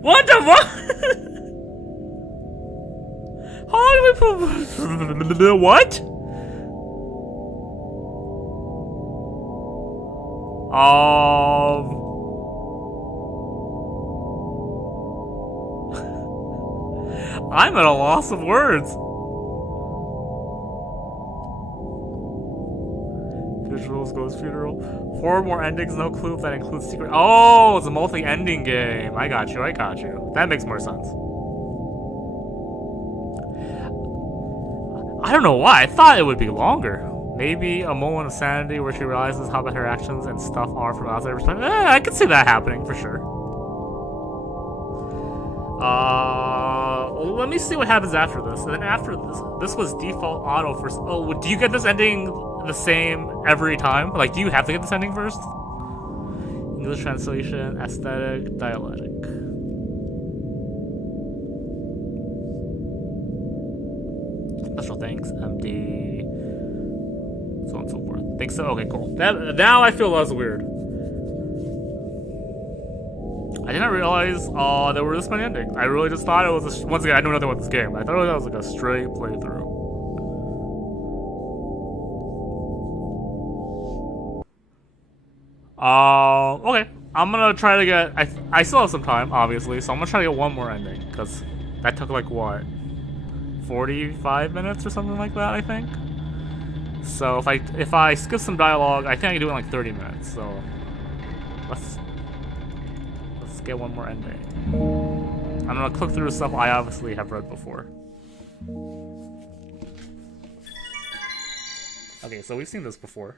What the fuck? How long do we put? What? I'm at a loss of words. Visuals, Ghost Funeral. 4 more endings, no clue if that includes secret. Oh, it's a multi-ending game. I got you, I got you. That makes more sense. I don't know why. I thought it would be longer. Maybe a moment of sanity where she realizes how bad her actions and stuff are from outside perspective. I could see that happening for sure. Let me see what happens after this. And then after this was default auto first. Oh, do you get this ending the same every time? Like, do you have to get this ending first? English translation, aesthetic, dialectic. Special thanks, MD. So on and so forth. Think so? Okay, cool. Now I feel less weird. I did not realize there were this many endings. I really just thought it was once again, I know nothing about this game. I thought it was like a straight playthrough. Okay. I'm gonna try to get I still have some time, obviously, so I'm gonna try to get one more ending, because that took like what? 45 minutes or something like that, I think. So if I skip some dialogue, I think I can do it in like 30 minutes, so let's get one more ending. I'm gonna click through stuff I obviously have read before. Okay, so we've seen this before.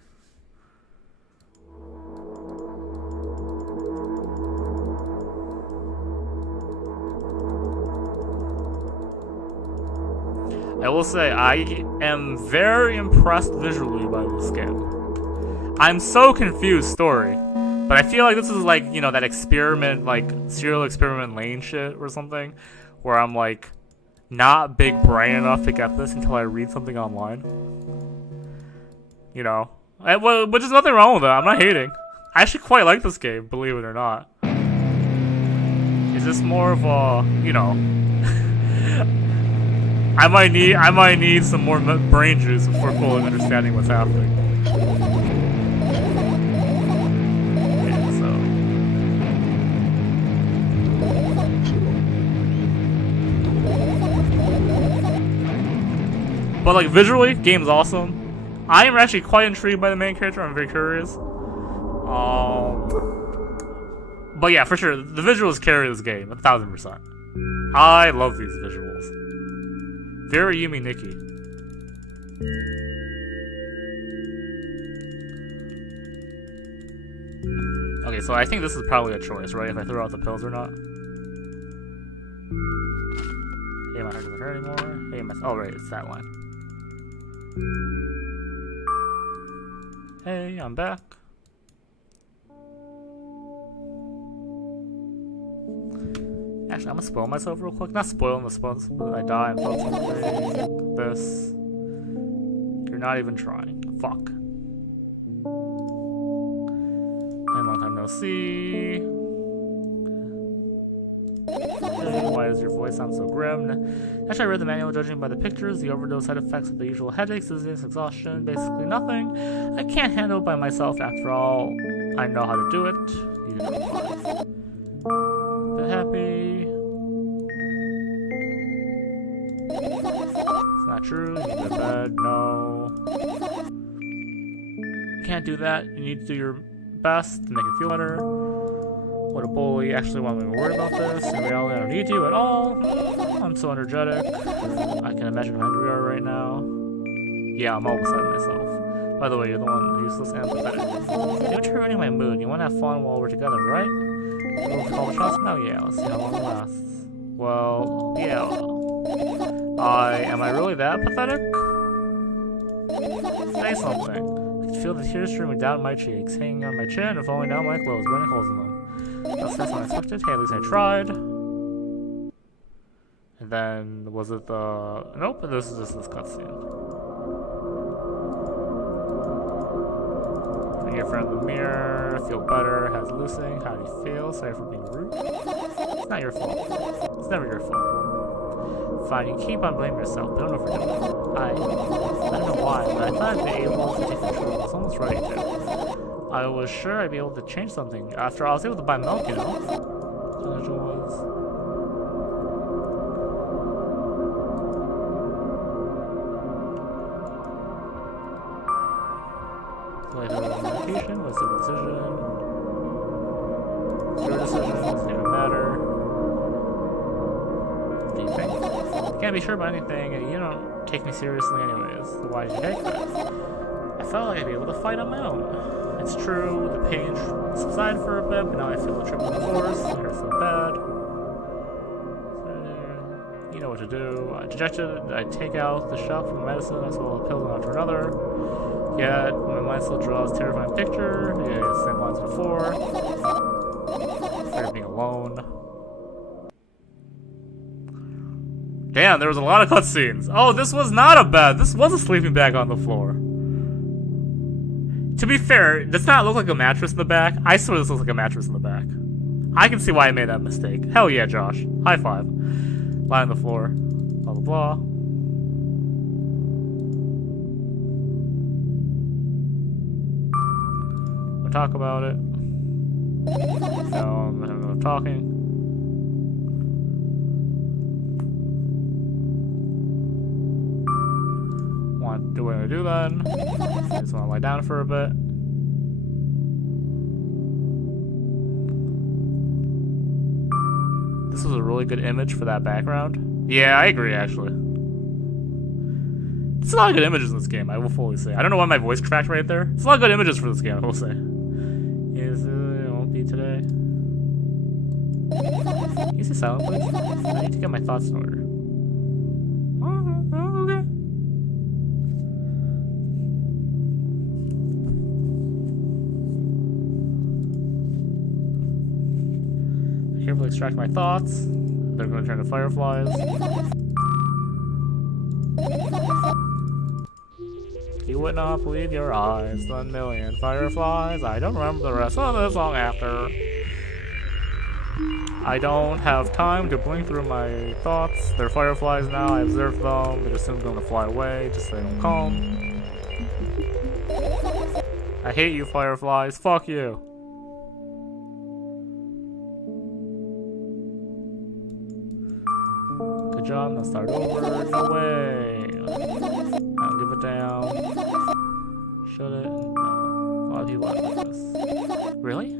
I will say, I am very impressed visually by this game. I'm so confused story, but I feel like this is like, you know, that experiment, like serial experiment lane shit or something, where I'm like not big brain enough to get this until I read something online. You know, which is nothing wrong with that. I'm not hating. I actually quite like this game, believe it or not. It's just more of a, you know. I might need some more brain juice before fully understanding what's happening. Yeah, so. But like visually, game's awesome. I am actually quite intrigued by the main character. I'm very curious. But yeah, for sure, the visuals carry this game 1000%. I love these visuals. Very Yumi Nikki. Okay, so I think this is probably a choice, right? If I throw out the pills or not. Hey, my heart doesn't hurt anymore. Hey, oh, right, it's that line. Hey, I'm back. Actually, I'm gonna spoil myself real quick. Not spoil, I'm gonna spoil. I die and felt something. This. You're not even trying. Fuck. And long time no see. Why does your voice sound so grim? Actually, I read the manual. Judging by the pictures, the overdose side effects of the usual headaches, dizziness, exhaustion, basically nothing. I can't handle it by myself. After all, I know how to do it. You didn't reply. Bit happy. It's not true. You need to go to bed. No. You can't do that. You need to do your best to make it feel better. What a bully. Actually, why am I worried about this? In reality, I don't need you at all. I'm so energetic. I can imagine how hungry we are right now. Yeah, I'm all beside myself. By the way, you're the one useless and pathetic. You're ruining my mood. You want to have fun while we're together, right? We'll call the shots now? Yeah, let's see how long it lasts. Well, yeah. Am I really that pathetic? Say something. I can feel the tears streaming down my cheeks, hanging on my chin and falling down my clothes, burning holes in them. That's unexpected. Hey, at least I tried. And then, was it the... Nope, this is just this cutscene. Your friend in the mirror, feel better, has losing, how do you feel? Sorry for being rude. It's not your fault. It's never your fault. Fine, you keep on blaming yourself, but don't overdo it. I don't know why, but I thought I'd be able to take control. I was almost ready to. I was sure I'd be able to change something. After all, I was able to buy milk, you know? That's what it was. Medication was a decision. Your decision doesn't even matter. Do you think? I can't be sure about anything, and you don't take me seriously anyways. So why did you take that? I felt like I'd be able to fight on my own. It's true, the pain subsided for a bit, but now I feel the triple force. It hurts so bad. You know what to do. Dejected, I take out the shelf from medicine, I swallow a pill one after another. Yet, my mind still draws a terrifying picture. Yeah, it's the same lines before. Afraid of being alone. Damn, there was a lot of cutscenes. Oh, this was not a bed. This was a sleeping bag on the floor. To be fair, it does not look like a mattress in the back. I swear this looks like a mattress in the back. I can see why I made that mistake. Hell yeah, Josh. High five. Lie on the floor. Blah, blah, blah. Talk about it. No, I'm having no talking. What do I do then? I just want to lie down for a bit. This was a really good image for that background. Yeah, I agree actually. It's a lot of good images in this game, I will fully say. I don't know why my voice cracked right there. It's a lot of good images for this game, I will say. It won't be today. Can you say silent, please? I need to get my thoughts in order. Okay. I carefully extract my thoughts. They're going to turn to fireflies. You would not believe your eyes, 1 million fireflies. I don't remember the rest of the song after. I don't have time to blink through my thoughts. They're fireflies now, I observe them. They're just soon going to fly away, just so they don't come. I hate you, fireflies. Fuck you. Good job, let's start over. No way. I don't give a damn. Should it? No. A lot of people act like this. Really?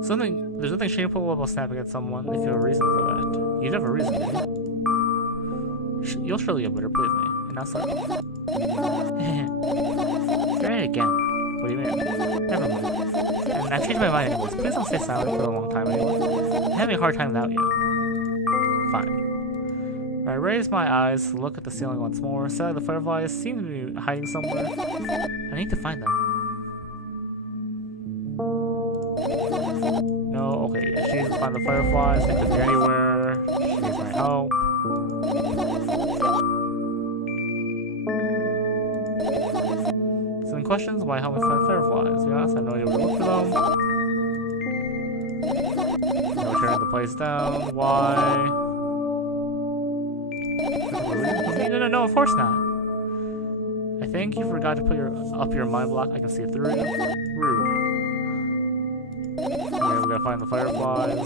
There's nothing shameful about snapping at someone if you have a reason for that. You'd have a reason, do you? You'll surely get better, believe me. And now start. Try it again. What do you mean? Never mind. And I've changed my mind anyways. Please don't stay silent for a long time anyway. I'm having a hard time without you. Fine. I raise my eyes to look at the ceiling once more. Sadly, the fireflies seem to be hiding somewhere. I need to find them. No, okay, yeah, she needs to find the fireflies. They could be anywhere. She needs my help. Some questions? Why help me find fireflies? To be honest, I have no idea where to look for them. No turn the place down. Why? No, of course not. I think you forgot to put up your mind block. I can see through you. Rude. Okay, we gotta find the fireflies.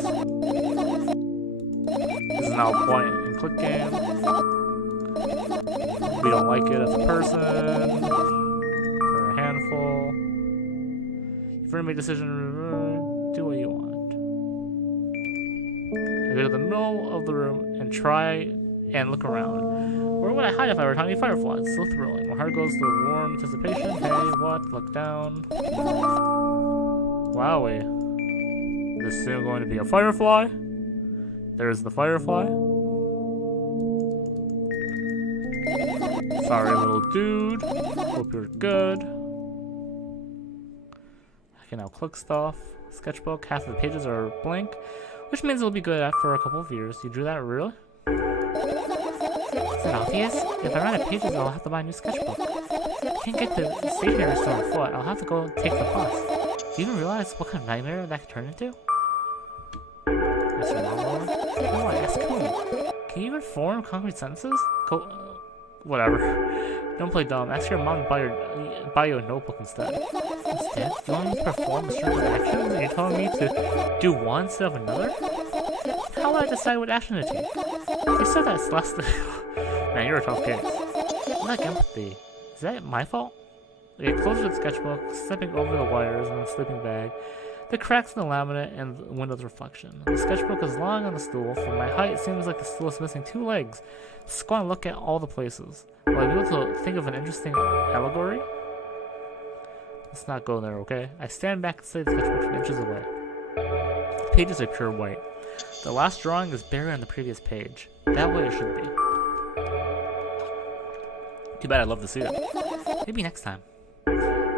This is now a point and click game. We don't like it as a person. For a handful. If you make a decision, do what you want. I go to the middle of the room and try and look around. Where would I hide if I were tiny fireflies? So thrilling. My heart goes to warm anticipation. Hey, what? Look down. Wowie. Is this soon going to be a firefly? There's the firefly. Sorry, little dude. Hope you're good. I can now click stuff. Sketchbook. Half of the pages are blank, which means it'll be good for a couple of years. You drew that, really? Is that obvious? If I run out of pages, I'll have to buy a new sketchbook. I can't get the stationery store on foot. I'll have to go take the bus. Do you even realize what kind of nightmare that could turn into? Yes, your mom. Oh, I asked whom? Can you even form concrete sentences? Whatever. Don't play dumb. Ask your mom to buy you a notebook instead. Instead? You want me to perform a series of actions? And you're telling me to do one instead of another? How would I decide what action to take? You said that's less than... Man, you're a tough case. I lack empathy. Is that my fault? I get closer to the sketchbook, stepping over the wires in the sleeping bag, the cracks in the laminate, and the window's reflection. The sketchbook is lying on the stool. From my height, it seems like the stool is missing 2 legs. Squat and look at all the places. Will I be able to think of an interesting allegory? Let's not go there, okay? I stand back and study the sketchbook from inches away. The pages are pure white. The last drawing is buried on the previous page. That way it should be. Too bad I'd love to see it. Maybe next time.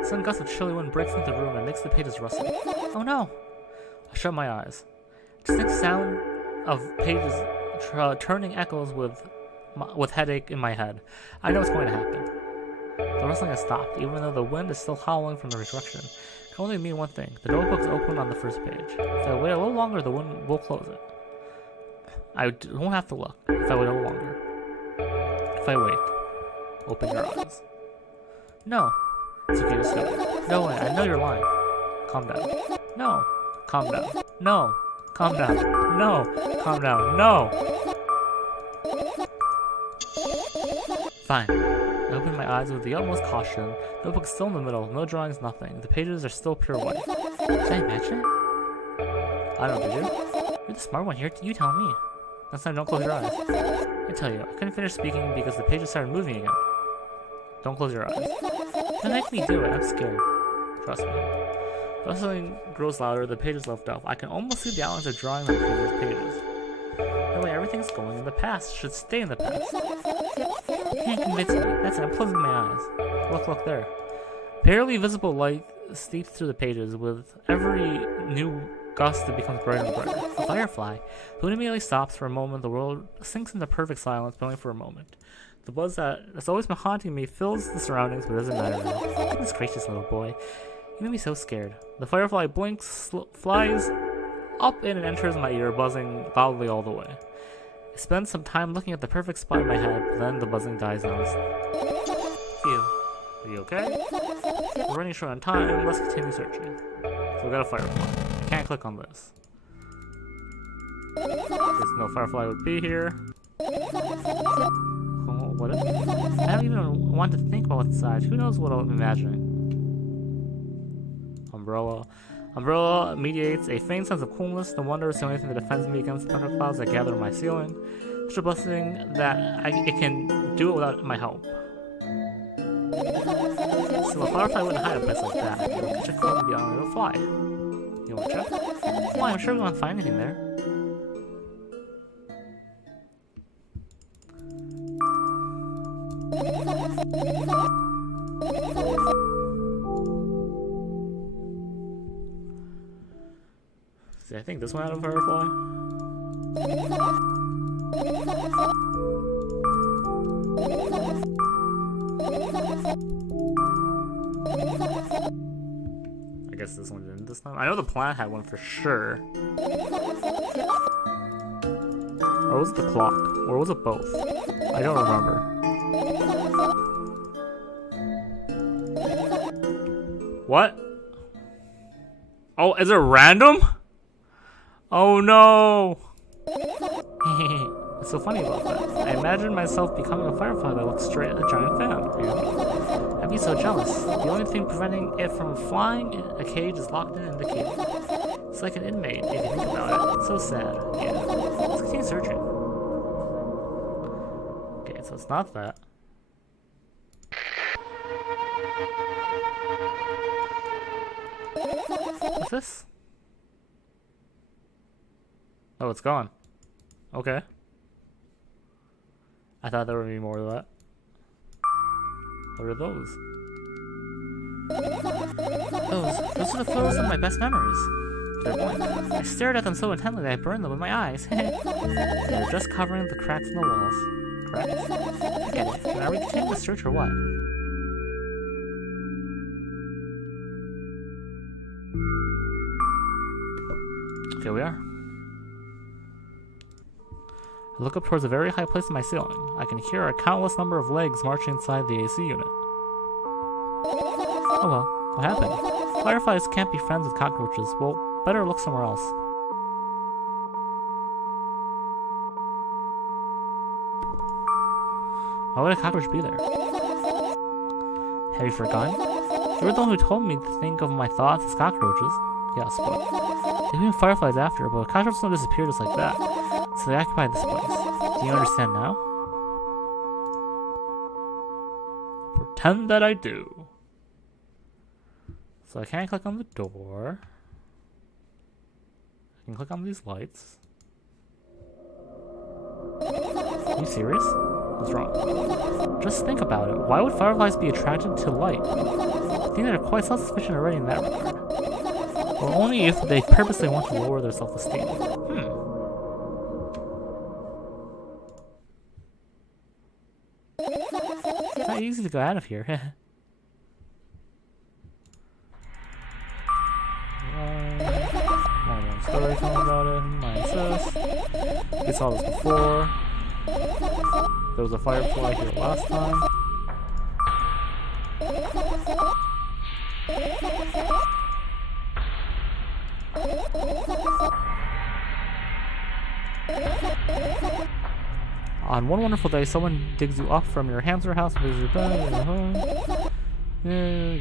Some gust of chilly wind breaks into the room and makes the pages rustle. Oh no! I shut my eyes. Distinct sound of pages turning echoes with headache in my head. I know what's going to happen. The rustling has stopped, even though the wind is still howling from the direction. It can only mean one thing. The notebook's open on the first page. If I wait a little longer, the wind will close it. I won't have to look if I wait a little longer. If I wait, open your eyes. No. It's okay to stop. No way, I know you're lying. Calm down. No. Calm down. No. Calm down. No. Calm down. No. Fine. I open my eyes with the utmost caution. The notebook's still in the middle. No drawings, nothing. The pages are still pure white. Did I imagine it? I don't know, did you? You're the smart one here. You tell me. Next time, don't close your eyes. I tell you, I couldn't finish speaking because the pages started moving again. Don't close your eyes. Don't make me do it. I'm scared. Trust me. The rustling grows louder. The pages lift up. I can almost see the outlines of drawing on the previous pages. The way everything's going in the past should stay in the past. You can't convince me. That's it. I'm closing my eyes. Look there. Barely visible light seeps through the pages. With every new gust, it becomes brighter and brighter. A firefly. The wind immediately stops for a moment. The world sinks into perfect silence, but only for a moment. The buzz that's always been haunting me fills the surroundings, but it doesn't matter now. Goodness gracious, little boy. You made me so scared. The firefly blinks, flies up in and enters my ear, buzzing loudly all the way. I spend some time looking at the perfect spot in my head, but then the buzzing dies down. Phew. Are you okay? We're running short on time. Let's continue searching. So we got a firefly. I can't click on this. There's no firefly would be here. What if? I don't even want to think about what's inside. Who knows what I'm imagining? Umbrella. Umbrella mediates a faint sense of coolness. The wonder is the only thing that defends me against the thunderclouds that gather on my ceiling. Such a blessing that it can do it without my help. So a firefly wouldn't hide a place like that. It would catch a cold and be on a fly. You want to check? Well, I'm sure we won't find anything there. See, I think this one had a firefly. I guess this one didn't this time. I know the plant had one for sure. Or was it the clock? Or was it both? I don't remember. What? Oh, is it random? Oh no! What's so funny about that? I imagined myself becoming a firefly that looked straight at a giant fan. Yeah. I'd be so jealous. The only thing preventing it from flying in a cage is locked in the cage. It's like an inmate, if you think about it. It's so sad. Yeah. Let's continue searching. Okay, so it's not that. What's this? Oh, it's gone. Okay. I thought there would be more of that. What are those? Those are the photos of my best memories. They're blank. I stared at them so intently that I burned them with my eyes. They're just covering the cracks in the walls. Cracks? Forget it. Are we continuing the search or what? Here we are. I look up towards a very high place in my ceiling. I can hear a countless number of legs marching inside the AC unit. Oh well, what happened? Fireflies can't be friends with cockroaches. Well, better look somewhere else. Why would a cockroach be there? Have you forgotten? You were the one who told me to think of my thoughts as cockroaches. Yes, but they became fireflies after, but cockroaches don't disappear just like that. So they occupy this place. Do you understand now? Pretend that I do. So I can't click on the door. I can click on these lights. Are you serious? What's wrong? Just think about it. Why would fireflies be attracted to light? I think they're quite self-sufficient already in that regard. Or only if they purposely want to lower their self-esteem. It's not easy to go out of here. One story telling about it. Mine says. We saw this before. There was a firefly here last time. On one wonderful day, someone digs you up from your hamster house and visits your bed in your home.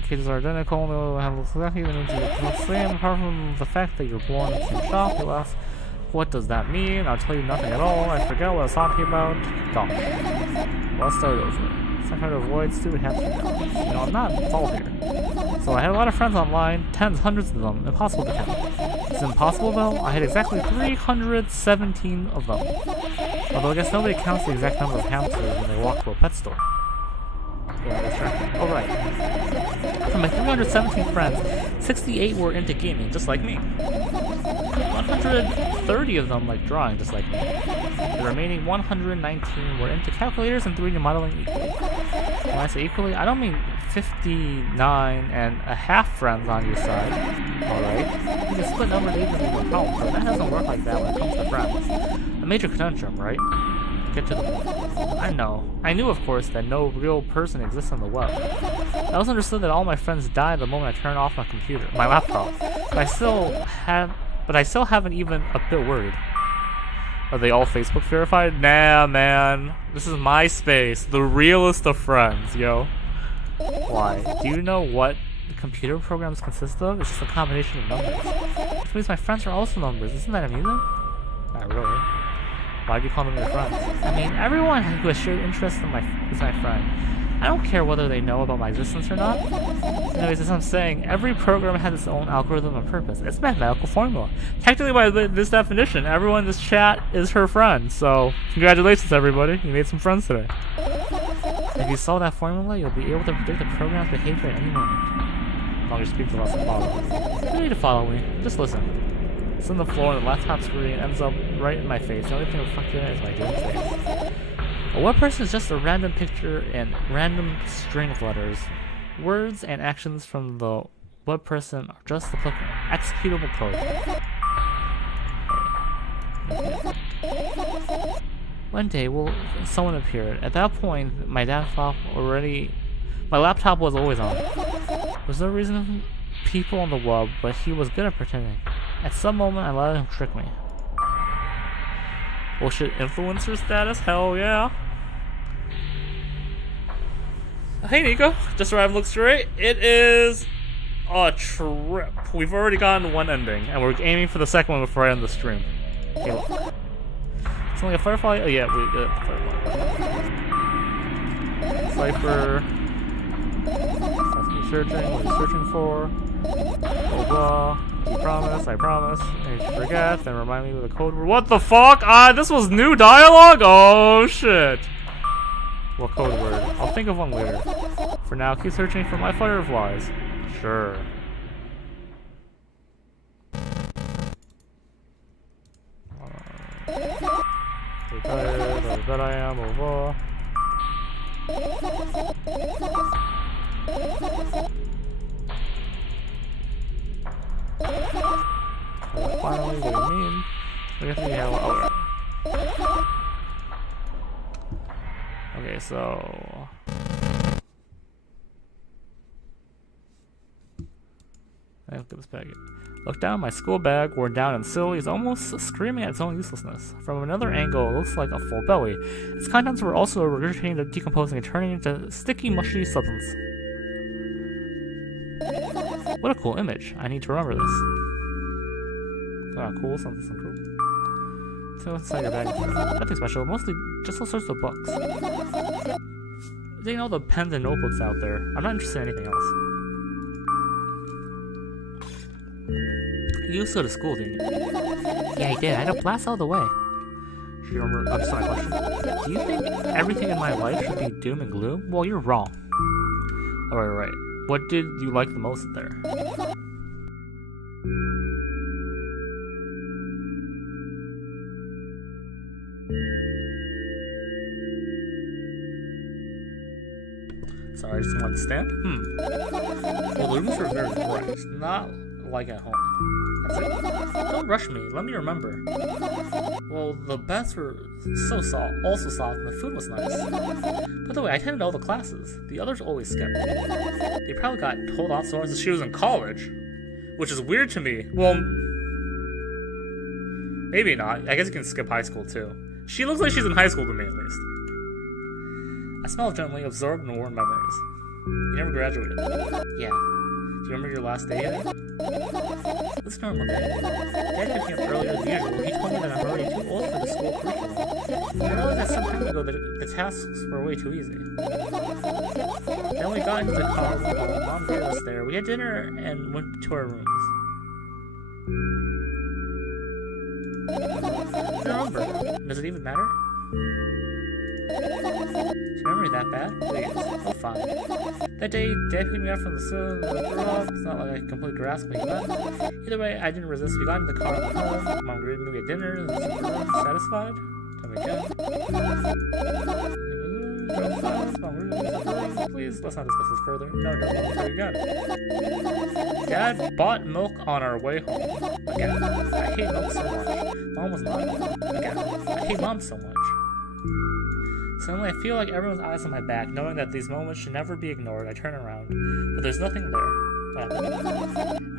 Cages are identical, they'll have exactly the names of the same, apart from the fact that you're born in the same shop. You'll ask, what does that mean? I'll tell you nothing at all. I forget what I was talking about. Gosh. Well, let's start over. I'm trying to avoid stupid hamster now. You know, I'm not involved here. So I had a lot of friends online, tens, hundreds of them, impossible to count. It's impossible though? I had exactly 317 of them. Although I guess nobody counts the exact number of hamsters when they walk to a pet store. Yeah, that's right. Oh, right. From my 317 friends, 68 were into gaming, just like me. 130 of them like drawing, just like me. The remaining 119 were into calculators and 3D modeling equally. When I say equally, I don't mean 59 and a half friends on your side. Alright? You can split numbers evenly with help, but that doesn't work like that when it comes to friends. A major conundrum, right? Get to the point. I know. I knew, of course, that no real person exists on the web. I also understood that all my friends died the moment I turned off my computer, my laptop. But I still haven't even a bit worried. Are they all Facebook verified? Nah, man. This is MySpace, the realest of friends, yo. Why? Do you know what the computer programs consist of? It's just a combination of numbers. Which means my friends are also numbers. Isn't that amusing? Not really. Why do you call them your friends? I mean, everyone who has shared interest in is my friend. I don't care whether they know about my existence or not. Anyways, as I'm saying, every program has its own algorithm and purpose. It's a mathematical formula. Technically, by this definition, everyone in this chat is her friend. So, congratulations, everybody. You made some friends today. If you solve that formula, you'll be able to predict the program's behavior at any moment. I'll just speak to us and follow. You don't need to follow me. Just listen. It's on the floor, and the laptop screen ends up right in my face. The only thing reflected in it is my dream face. A web person is just a random picture and random string of letters, words, and actions from the blood person, or just the executable code. One day, someone appeared. At that point, my laptop was always on. There was no reason for people on the web, but he was good at pretending. At some moment, I let him trick me. Bullshit influencer status? Hell yeah. Hey Nico, just arrived, look straight. It is a trip. We've already gotten one ending, and we're aiming for the second one before I end the stream. Hey, look. It's only a firefly. Oh yeah, we did firefly. Cypher. That's me searching. What are you searching for? Blah blah. I promise. And if you forget, then remind me with the code word. What the fuck? This was new dialogue? Oh shit. What code word? I'll think of one later. For now, keep searching for my fireflies. Sure. Tired, I bet I am over. Finally, what do you mean? I guess we have. Oh, okay, so. Look at this packet. Look down, my school bag, worn down and silly, is almost screaming at its own uselessness. From another angle, it looks like a full belly. Its contents were also regurgitating, decomposing, and turning into sticky, mushy substance. What a cool image. I need to remember this. Cool, something cool. So what's inside your bag? Nothing special, mostly just all sorts of books. They know the pens and notebooks out there. I'm not interested in anything else. You used to go to school, didn't you? Yeah, I did. I had a blast all the way. Do you remember? That's my question. Do you think everything in my life should be doom and gloom? Well, you're wrong. Alright. What did you like the most there? Sorry, I just wanted to stand. Well, the rooms were very bright. Not like at home. That's it. Don't rush me. Let me remember. Well, the beds were so soft, also soft, and the food was nice. By the way, I attended all the classes. The others always skipped. They probably got told off so long as she was in college, which is weird to me. Well, maybe not. I guess you can skip high school too. She looks like she's in high school to me, at least. I smiled gently, absorbed in warm memories. You never graduated. Yeah. Do you remember your last day yet? It's normal day. Dad picked me up earlier than usual. He told me that I'm already too old for the school curriculum. I realized that some time ago that the tasks were way too easy. Then we got into the car, went home, Mom gave us there. We had dinner and went to our rooms. I don't remember. Does it even matter? Is your memory that bad? Please. Oh, fine. That day, Dad picked me up from the school. It's not like I completely grasped what he meant. Either way, I didn't resist. We got into the car and went home. Mom greeted me at dinner. Satisfied? Tell me again. Please, let's not discuss this further. No, don't want to tell you again. Dad bought milk on our way home. Again. I hate milk so much. Mom was not. Again. I hate Mom so much. Suddenly, I feel like everyone's eyes on my back, knowing that these moments should never be ignored. I turn around, but there's nothing there.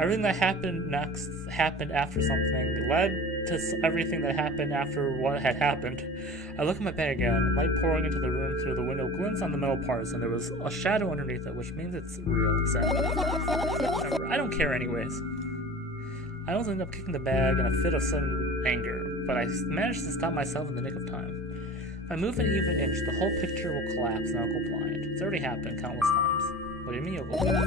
Everything that happened next happened after something, led to everything that happened after what had happened. I look at my bag again, light pouring into the room through the window glints on the metal parts, and there was a shadow underneath it, which means it's real. Sad. Whatever, I don't care anyways. I almost ended up kicking the bag in a fit of sudden anger, but I managed to stop myself in the nick of time. If I move an even inch, the whole picture will collapse and I'll go blind. It's already happened countless times. What do you mean you'll go blind?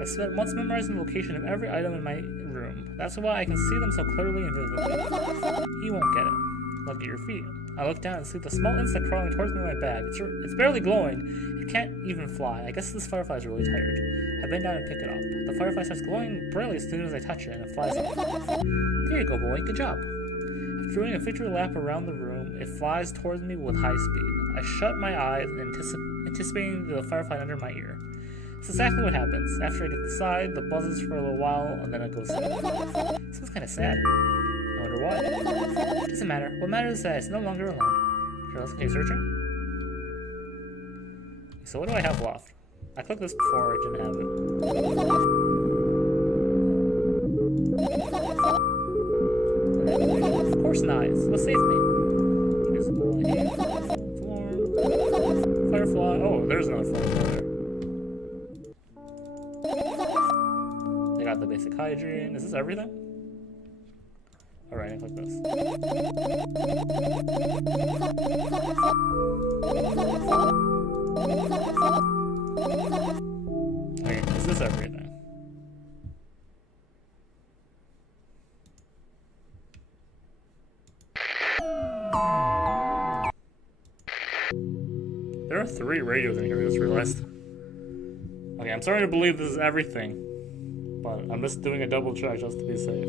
I spent months memorizing the location of every item in my room. That's why I can see them so clearly and vividly. You won't get it. Look at your feet. I look down and see the small insect crawling towards me in my bag. It's barely glowing. It can't even fly. I guess this firefly is really tired. I bend down and pick it up. The firefly starts glowing brightly as soon as I touch it, and it flies off. There you go, boy. Good job. After doing a victory lap around the room, it flies towards me with high speed. I shut my eyes, anticipating the firefly under my ear. It's exactly what happens. After I get the side, the buzzes for a little while, and then it goes sad. This was kind of sad. I wonder why. Doesn't matter. What matters is that it's no longer alone. Sure, let's continue searching. So what do I have left? I clicked this before, I didn't have it. Of course not. It's what saved me. Invisible heat, form, firefly. Oh, there's another firefly there. They got the basic hygiene. Is this everything? Alright, I click this. Okay, is this everything? There are 3 radios in here, I just realized. Okay, I'm starting to believe this is everything, but I'm just doing a double check just to be safe.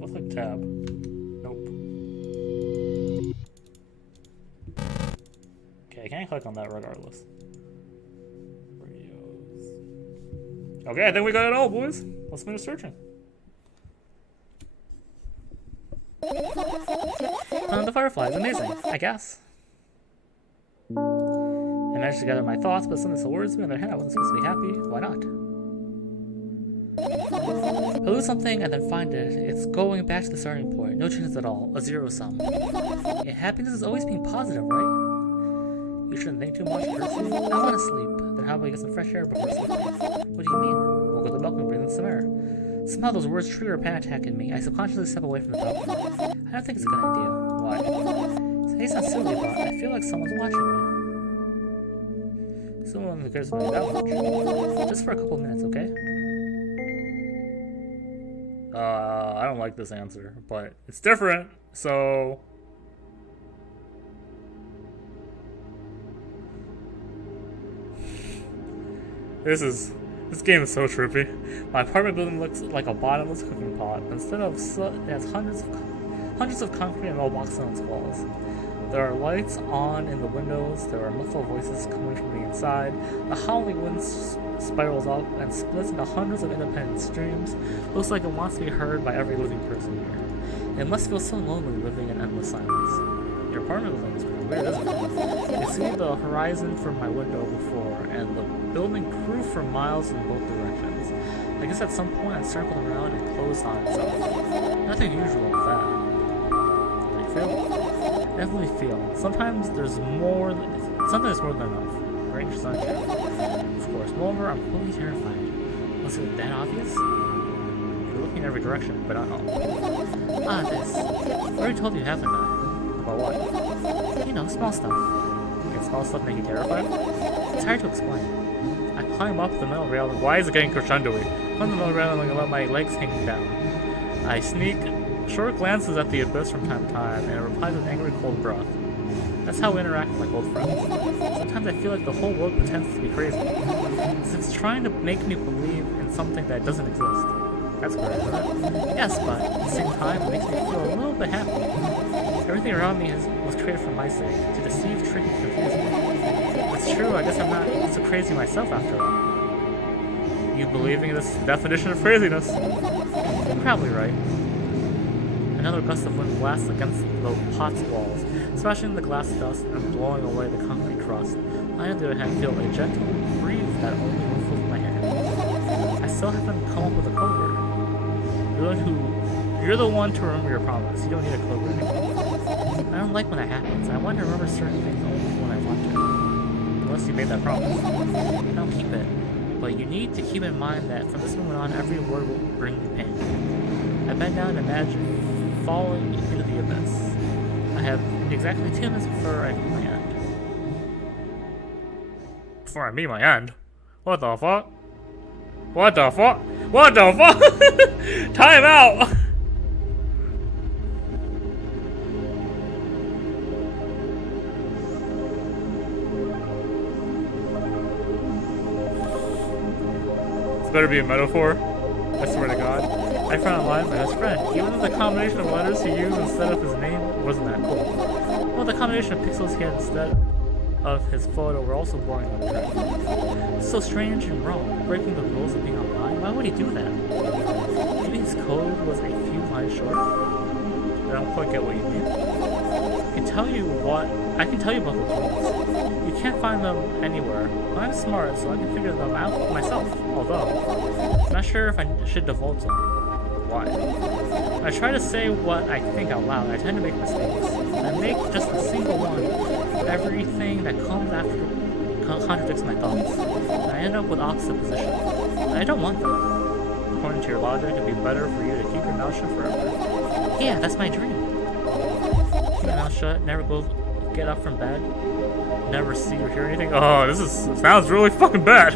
Looks like tab. Nope. Okay, I can't click on that regardless. Radios. Okay, I think we got it all, boys. Let's finish searching. The firefly is amazing, I guess. I managed to gather my thoughts, but something still worries me. On the other hand, I wasn't supposed to be happy. Why not? If I lose something and then find it, it's going back to the starting point. No changes at all. A zero sum. Yeah, happiness is always being positive, right? You shouldn't think too much, Percy. I want to sleep. Then how about you get some fresh air before sleeping? What do you mean? We'll go to the balcony and breathe in some air. Somehow those words trigger a panic attack in me. I subconsciously step away from the balcony. I don't think it's a good idea. Why? It may sound silly, but I feel like someone's watching me. Someone who cares about me that much. Just for a couple of minutes, okay? I don't like this answer, but it's different, so... This game is so trippy. My apartment building looks like a bottomless cooking pot. Instead of it has hundreds of concrete and mailboxes on its walls. There are lights on in the windows. There are muffled voices coming from the inside. The howling wind spirals up and splits into hundreds of independent streams. Looks like it wants to be heard by every living person here. It must feel so lonely living in endless silence. Your apartment building is pretty weird, isn't it? I see the horizon from my window before, and the building grew for miles in both directions. I guess at some point it circled around and closed on itself. Nothing usual with that. How do you feel? Definitely feel. Sometimes there's more than enough. Range sunshine. Of course. Moreover, I'm completely terrified. Was it that obvious? You're looking in every direction, but I don't know. Ah, this. I already told you, haven't I? About what? You know, small stuff. Can small stuff make you terrified? It's hard to explain. I climb up the metal railing. Why is it getting crescendo-y? Climb the metal railing and let my legs hang down. I sneak short glances at the abyss from time to time, and it replies with angry cold breath. That's how we interact with my old friends. Sometimes I feel like the whole world pretends to be crazy. As if it's trying to make me believe in something that doesn't exist. That's great, isn't it? Yes, but at the same time, it makes me feel a little bit happy. Everything around me was created for my sake, to deceive, trick, and confuse me. It's true, I guess I'm not so crazy myself after all. You believing in this definition of craziness? You're probably right. Another gust of wind blasts against the pot's walls, smashing the glass dust and blowing away the concrete crust. I, on the other hand, feel a gentle breeze that only ruffles my hair. I still haven't come up with a code word. You're the one to remember your promise. You don't need a code word anymore. I don't like when that happens. I want to remember certain things only when I want to. Unless you made that promise. Don't keep it. But you need to keep in mind that from this moment on, every word will bring you pain. I bend down and imagine falling into the abyss. I have exactly 2 minutes before I meet my end. Before I meet my end? What the fuck? What the fuck? What the fuck? Time out! This better be a metaphor. I swear to God. I found online my best friend. Even though the combination of letters he used instead of his name wasn't that cool. Well, the combination of pixels he had instead of his photo were also boring and unattractive. It's so strange and wrong, breaking the rules of being online. Why would he do that? Maybe his code was a few lines short? I don't quite get what you mean. I can tell you about the rules. You can't find them anywhere. I'm smart, so I can figure them out myself. Although, I'm not sure if I should divulge them. Why? I try to say what I think out loud. I tend to make mistakes. I make just a single one. Everything that comes after contradicts my thoughts. And I end up with opposite positions. I don't want that. According to your logic, it'd be better for you to keep your mouth shut forever. Yeah, that's my dream. Keep your mouth shut, never get up from bed, never see or hear anything. Oh, this sounds really fucking bad.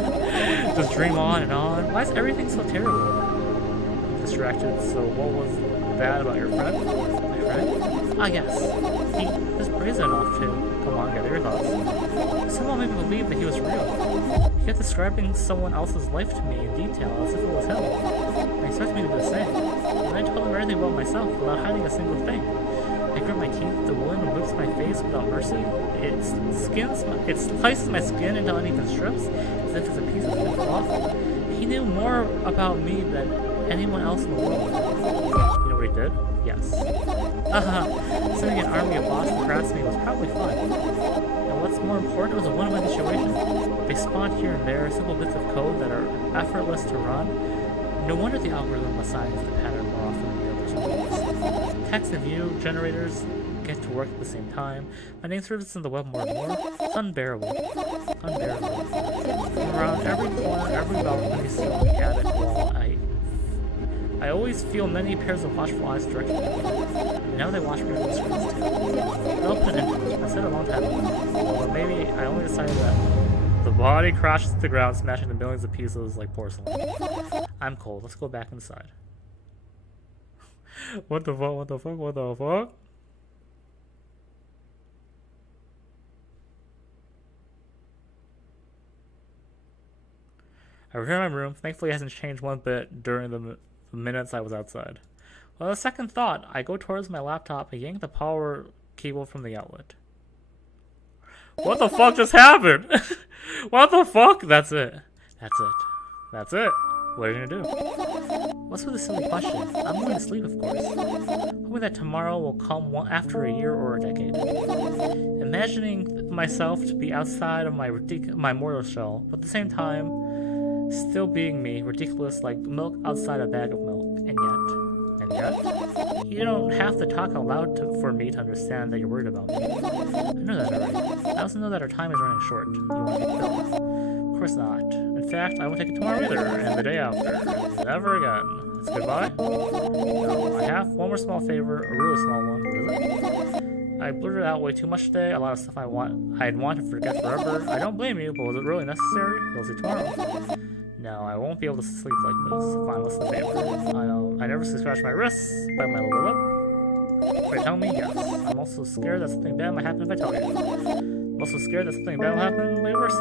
Just dream on and on. Why is everything so terrible? I'm distracted, so what was bad about your friend? My friend? Ah, yes. He was brazen enough to. Come on, gather your thoughts. Someone made me believe that he was real. He kept describing someone else's life to me in detail as if it was him. And he expected me to do the same. And I told him everything about myself without hiding a single thing. I grit my teeth, the wind whips my face without mercy. It slices my skin into uneven strips, as if it's a piece of thin cloth. He knew more about me than anyone else in the world. You know what he did? Yes. Sending an army of bots to harass me was probably fun. And what's more important, it was a one-win situation. They spawned here and there, simple bits of code that are effortless to run. No wonder the algorithm assigns the pattern more often than the others. Text and view generators get to work at the same time. My name surfaces in the web more and more. It's unbearable. Unbearable. From around every corner, every balcony, ceiling, attic, wall, I always feel many pairs of watchful eyes directed at me. And now they watch me on the screens too. I'll put an end to it. I said a long time ago. Or maybe I only decided that the body crashes to the ground, smashing to millions of pieces like porcelain. I'm cold. Let's go back inside. What the fuck? What the fuck? What the fuck? I return to my room. Thankfully, it hasn't changed one bit during the minutes I was outside. Well, a second thought. I go towards my laptop and yank the power cable from the outlet. What the fuck just happened? What the fuck? That's it. That's it. That's it. What are you gonna do? What's with this silly question? I'm going to sleep, of course. Hoping that tomorrow will come after a year or a decade. Imagining myself to be outside of my mortal shell, but at the same time, still being me, ridiculous like milk outside a bag of milk. And yet, you don't have to talk out loud for me to understand that you're worried about me. I know that already. I also know that our time is running short. You want to take a pill? Of course not. In fact, I won't take it tomorrow either, and the day after. Never again. It's goodbye? No, I have one more small favor, a really small one. What is it? I blurted out way too much today, a lot of stuff I'd want to forget forever. I don't blame you, but was it really necessary? You'll see tomorrow. No, I won't be able to sleep like this. Fine, what's the favor? I nervously scratch my wrists, bite my lower lip. If I tell me, yes. I'm also scared that something bad might happen if I tell you. I'm also scared that something bad will happen way worse.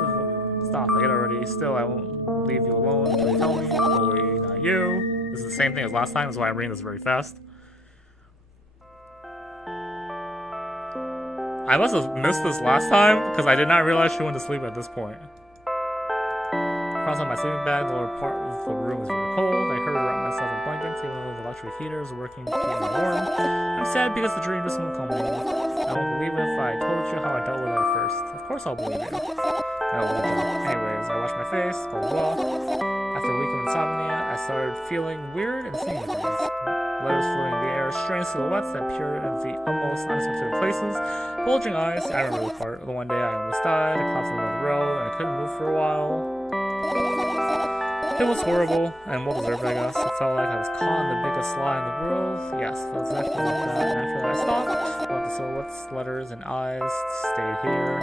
Stop, I get it already. Still, I won't leave you alone until you tell me. Bully, not you. This is the same thing as last time, that's why I'm reading this very fast. I must have missed this last time, because I did not realize she went to sleep at this point. Across on my sleeping bag, the lower part of the room is very cold. I hurry to wrap myself in blankets, even though the electric heater is working to keep me warm. I'm sad because the dream doesn't come anymore. I won't believe it if I told you how I dealt with it at first. Of course I'll believe you. No, I don't. Anyways, I wash my face, blah blah blah. After a week of insomnia, I started feeling weird and seeing things. Letters floating in the air, strange silhouettes that peered into the almost unexpected places, bulging eyes. I remember the part. The one day I almost died, I caught someone on the road, and I couldn't move for a while. It was horrible, and well deserved, I guess. It felt like I was caught in the biggest lie in the world. Yes, it felt exactly like that. And after that I stopped, but the silhouettes, letters, and eyes stayed here.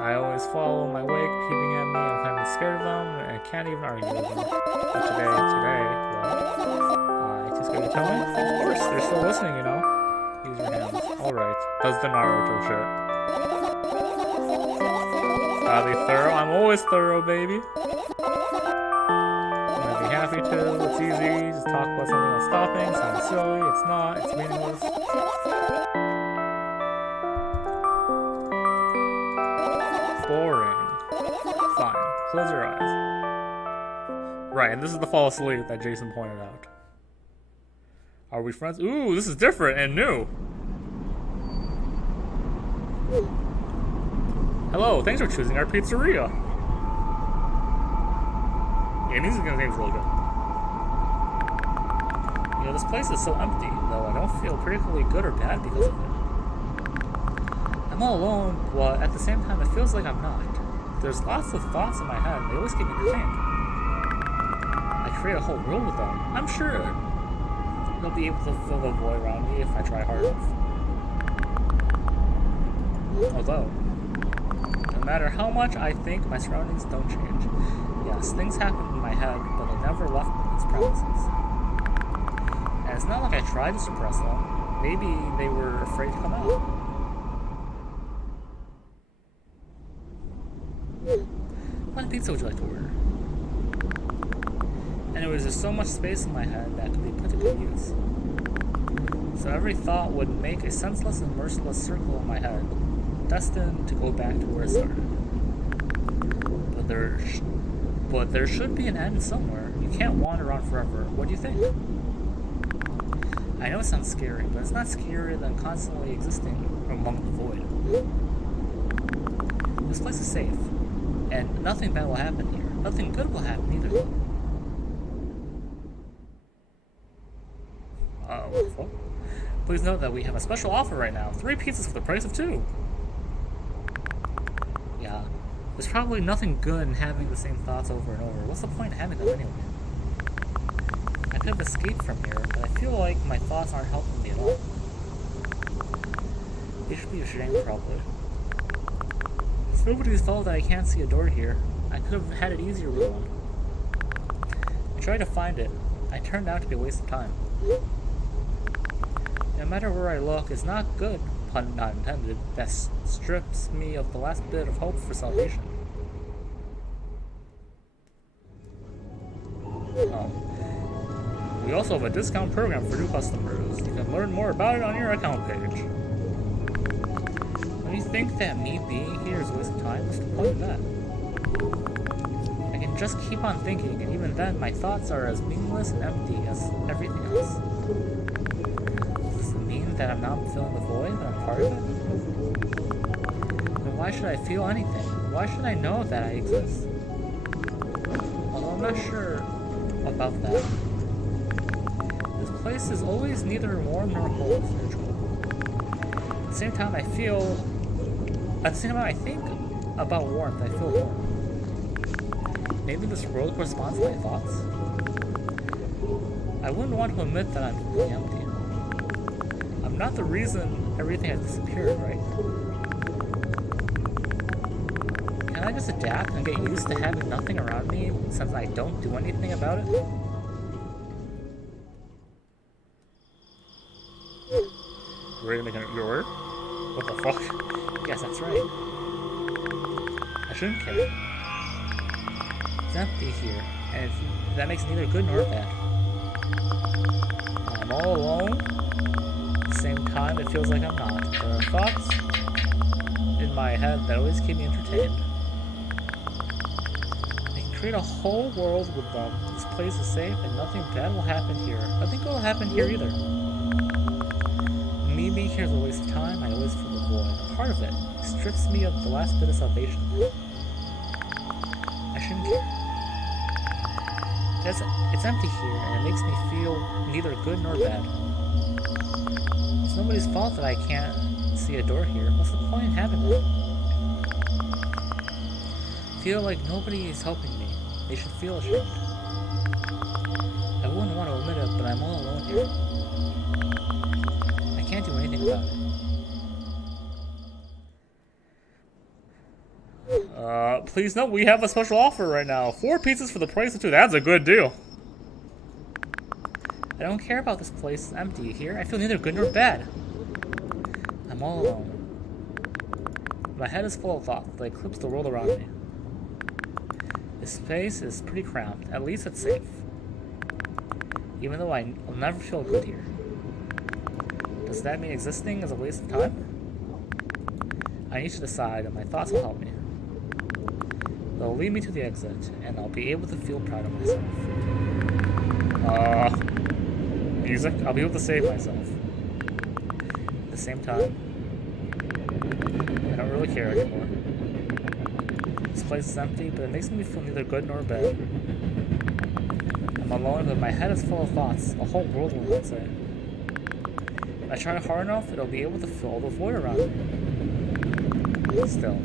I always follow my wake, peeping at me. I'm kind of scared of them, and can't even argue with them. But today, well, too scared to tell me? Of course, they're still listening, you know. Use your hands. Alright, does the Naruto shit. Gotta be thorough. I'm always thorough, baby. I'm gonna be happy to. It's easy. Just talk about something that's stopping. Sounds silly. It's not. It's meaningless. Close your eyes. Right, and this is the fall asleep that Jason pointed out. Are we friends? Ooh, this is different and new. Hello, thanks for choosing our pizzeria. Yeah, music in the game is really good. You know, this place is so empty, though I don't feel particularly good or bad because of it. I'm all alone, but at the same time, it feels like I'm not. There's lots of thoughts in my head, and they always keep me entertained. I create a whole world with them. I'm sure they'll be able to fill the void around me if I try hard enough. Although, no matter how much I think, my surroundings don't change. Yes, things happen in my head, but they never left its premises. And it's not like I tried to suppress them. Maybe they were afraid to come out. What pizza would you like to order? Anyways, there's so much space in my head that could be put to good use. So every thought would make a senseless and merciless circle in my head, destined to go back to where it started. But there should be an end somewhere. You can't wander on forever. What do you think? I know it sounds scary, but it's not scarier than constantly existing among the void. This place is safe, and nothing bad will happen here. Nothing good will happen either. What the fuck? Please note that we have a special offer right now. 3 pizzas for the price of 2. Yeah, there's probably nothing good in having the same thoughts over and over. What's the point of having them anyway? I could have escaped from here, but I feel like my thoughts aren't helping me at all. They should be ashamed, probably. It's nobody's fault that I can't see a door here. I could have had it easier with one. I tried to find it. I turned out to be a waste of time. No matter where I look, it's not good, pun not intended, that strips me of the last bit of hope for salvation. We also have a discount program for new customers. You can learn more about it on your account page. When you think that me being here is a waste of time, what's the point of that? I can just keep on thinking, and even then, my thoughts are as meaningless and empty as everything else. Does it mean that I'm not filling the void, that I'm part of it? Then why should I feel anything? Why should I know that I exist? Although I'm not sure about that. This place is always neither warm nor cold, spiritual. At the same time, I think about warmth, I feel warm. Maybe this world corresponds to my thoughts? I wouldn't want to admit that I'm completely empty. I'm not the reason everything has disappeared, right? Can I just adapt and get used to having nothing around me since I don't do anything about it? Ready to make your order? What the fuck? Yes, that's right. I shouldn't care. It's empty here, and that makes neither good nor bad. I'm all alone. At the same time, it feels like I'm not. There are thoughts in my head that always keep me entertained. I can create a whole world with them. This place is safe, and nothing bad will happen here. Nothing good will happen here either. Me being here is a waste of time. I always feel the void. A part of it strips me of the last bit of salvation. I shouldn't care. It's empty here, and it makes me feel neither good nor bad. It's nobody's fault that I can't see a door here. What's the point in having it? I feel like nobody is helping me. They should feel ashamed. I wouldn't want to admit it, but I'm all alone here. I can't do anything about it. Please note we have a special offer right now. 4 pizzas for the price of 2. That's a good deal. I don't care about this place. It's empty here. I feel neither good nor bad. I'm all alone. My head is full of thoughts that eclipse the world around me. This space is pretty cramped. At least it's safe. Even though I'll never feel good here. Does that mean existing is a waste of time? I need to decide, and my thoughts will help me. They'll lead me to the exit, and I'll be able to feel proud of myself. Music? I'll be able to save myself. At the same time, I don't really care anymore. This place is empty, but it makes me feel neither good nor bad. I'm alone, but my head is full of thoughts, a whole world, one would say. If I try hard enough, it'll be able to fill the void around me. Still,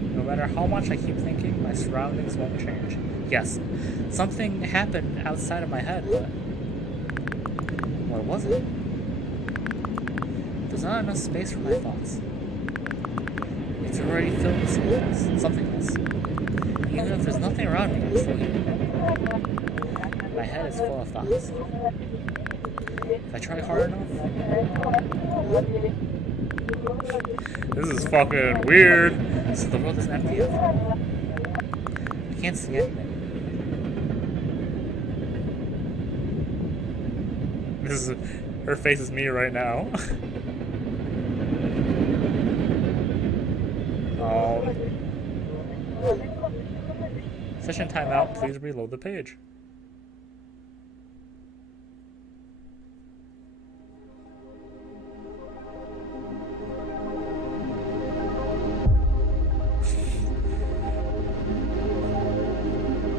no matter how much I keep thinking, my surroundings won't change. Yes, something happened outside of my head, but what was it? There's not enough space for my thoughts. It's already filled with something else. Even if there's nothing around me, I'm still here. My head is full of thoughts. If I try hard enough... This is fucking weird. So the world is empty of... I can't see anything. This is... Her face is me right now. Session timeout, please reload the page.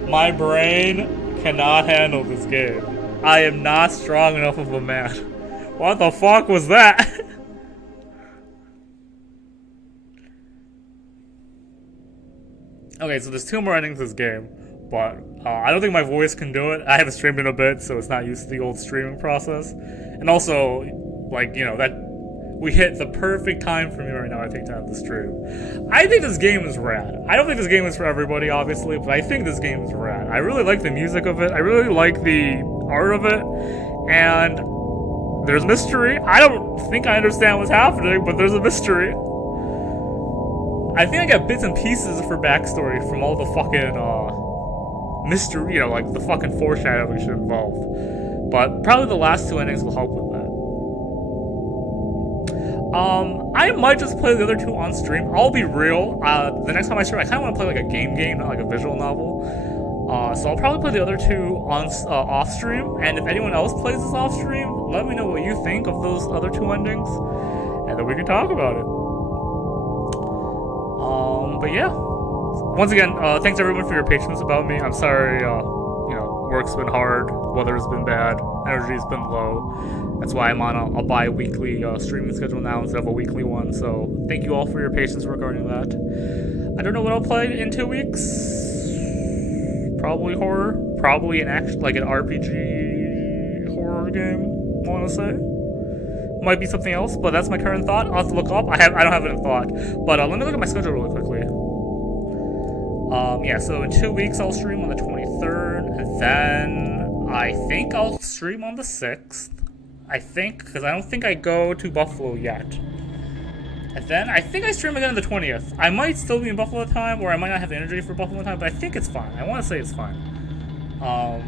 My brain cannot handle this game. I am not strong enough of a man. What the fuck was that? Okay, so there's 2 more endings to this game, but I don't think my voice can do it. I haven't streamed in a bit, so it's not used to the old streaming process. And also, like, you know, that we hit the perfect time for me right now, I think, to have the stream. I think this game is rad. I don't think this game is for everybody, obviously, but I think this game is rad. I really like the music of it. I really like the art of it. And there's mystery. I don't think I understand what's happening, but there's a mystery. I think I got bits and pieces for backstory from all the fucking, mystery, you know, like the fucking foreshadowing shit involved. But probably the last 2 endings will help with that. I might just play the other 2 on stream. I'll be real. The next time I stream, I kind of want to play like a game, not like a visual novel. So I'll probably play the other 2 on off stream. And if anyone else plays this off stream, let me know what you think of those other 2 endings, and then we can talk about it. But yeah. Once again, thanks everyone for your patience about me. I'm sorry. You know, work's been hard, weather's been bad, energy's been low. That's why I'm on a bi-weekly streaming schedule now instead of a weekly one, so thank you all for your patience regarding that. I don't know what I'll play in 2 weeks. Probably horror. Probably an RPG horror game, I want to say. Might be something else, but that's my current thought. I'll have to look up. I don't have it in thought. But let me look at my schedule really quickly. Yeah, so in 2 weeks I'll stream on the 23rd, and then I think I'll stream on the 6th. I think, because I don't think I go to Buffalo yet. And then I think I stream again on the 20th. I might still be in Buffalo at the time, or I might not have the energy for Buffalo at the time, but I think it's fine. I want to say it's fine.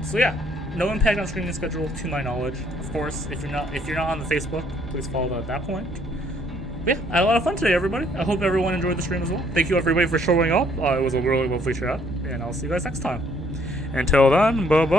So yeah, no impact on streaming schedule to my knowledge. Of course, if you're not on the Facebook, please follow that at that point. But yeah, I had a lot of fun today, everybody. I hope everyone enjoyed the stream as well. Thank you everybody for showing up. It was a really lovely chat, and I'll see you guys next time. Until then, bye-bye.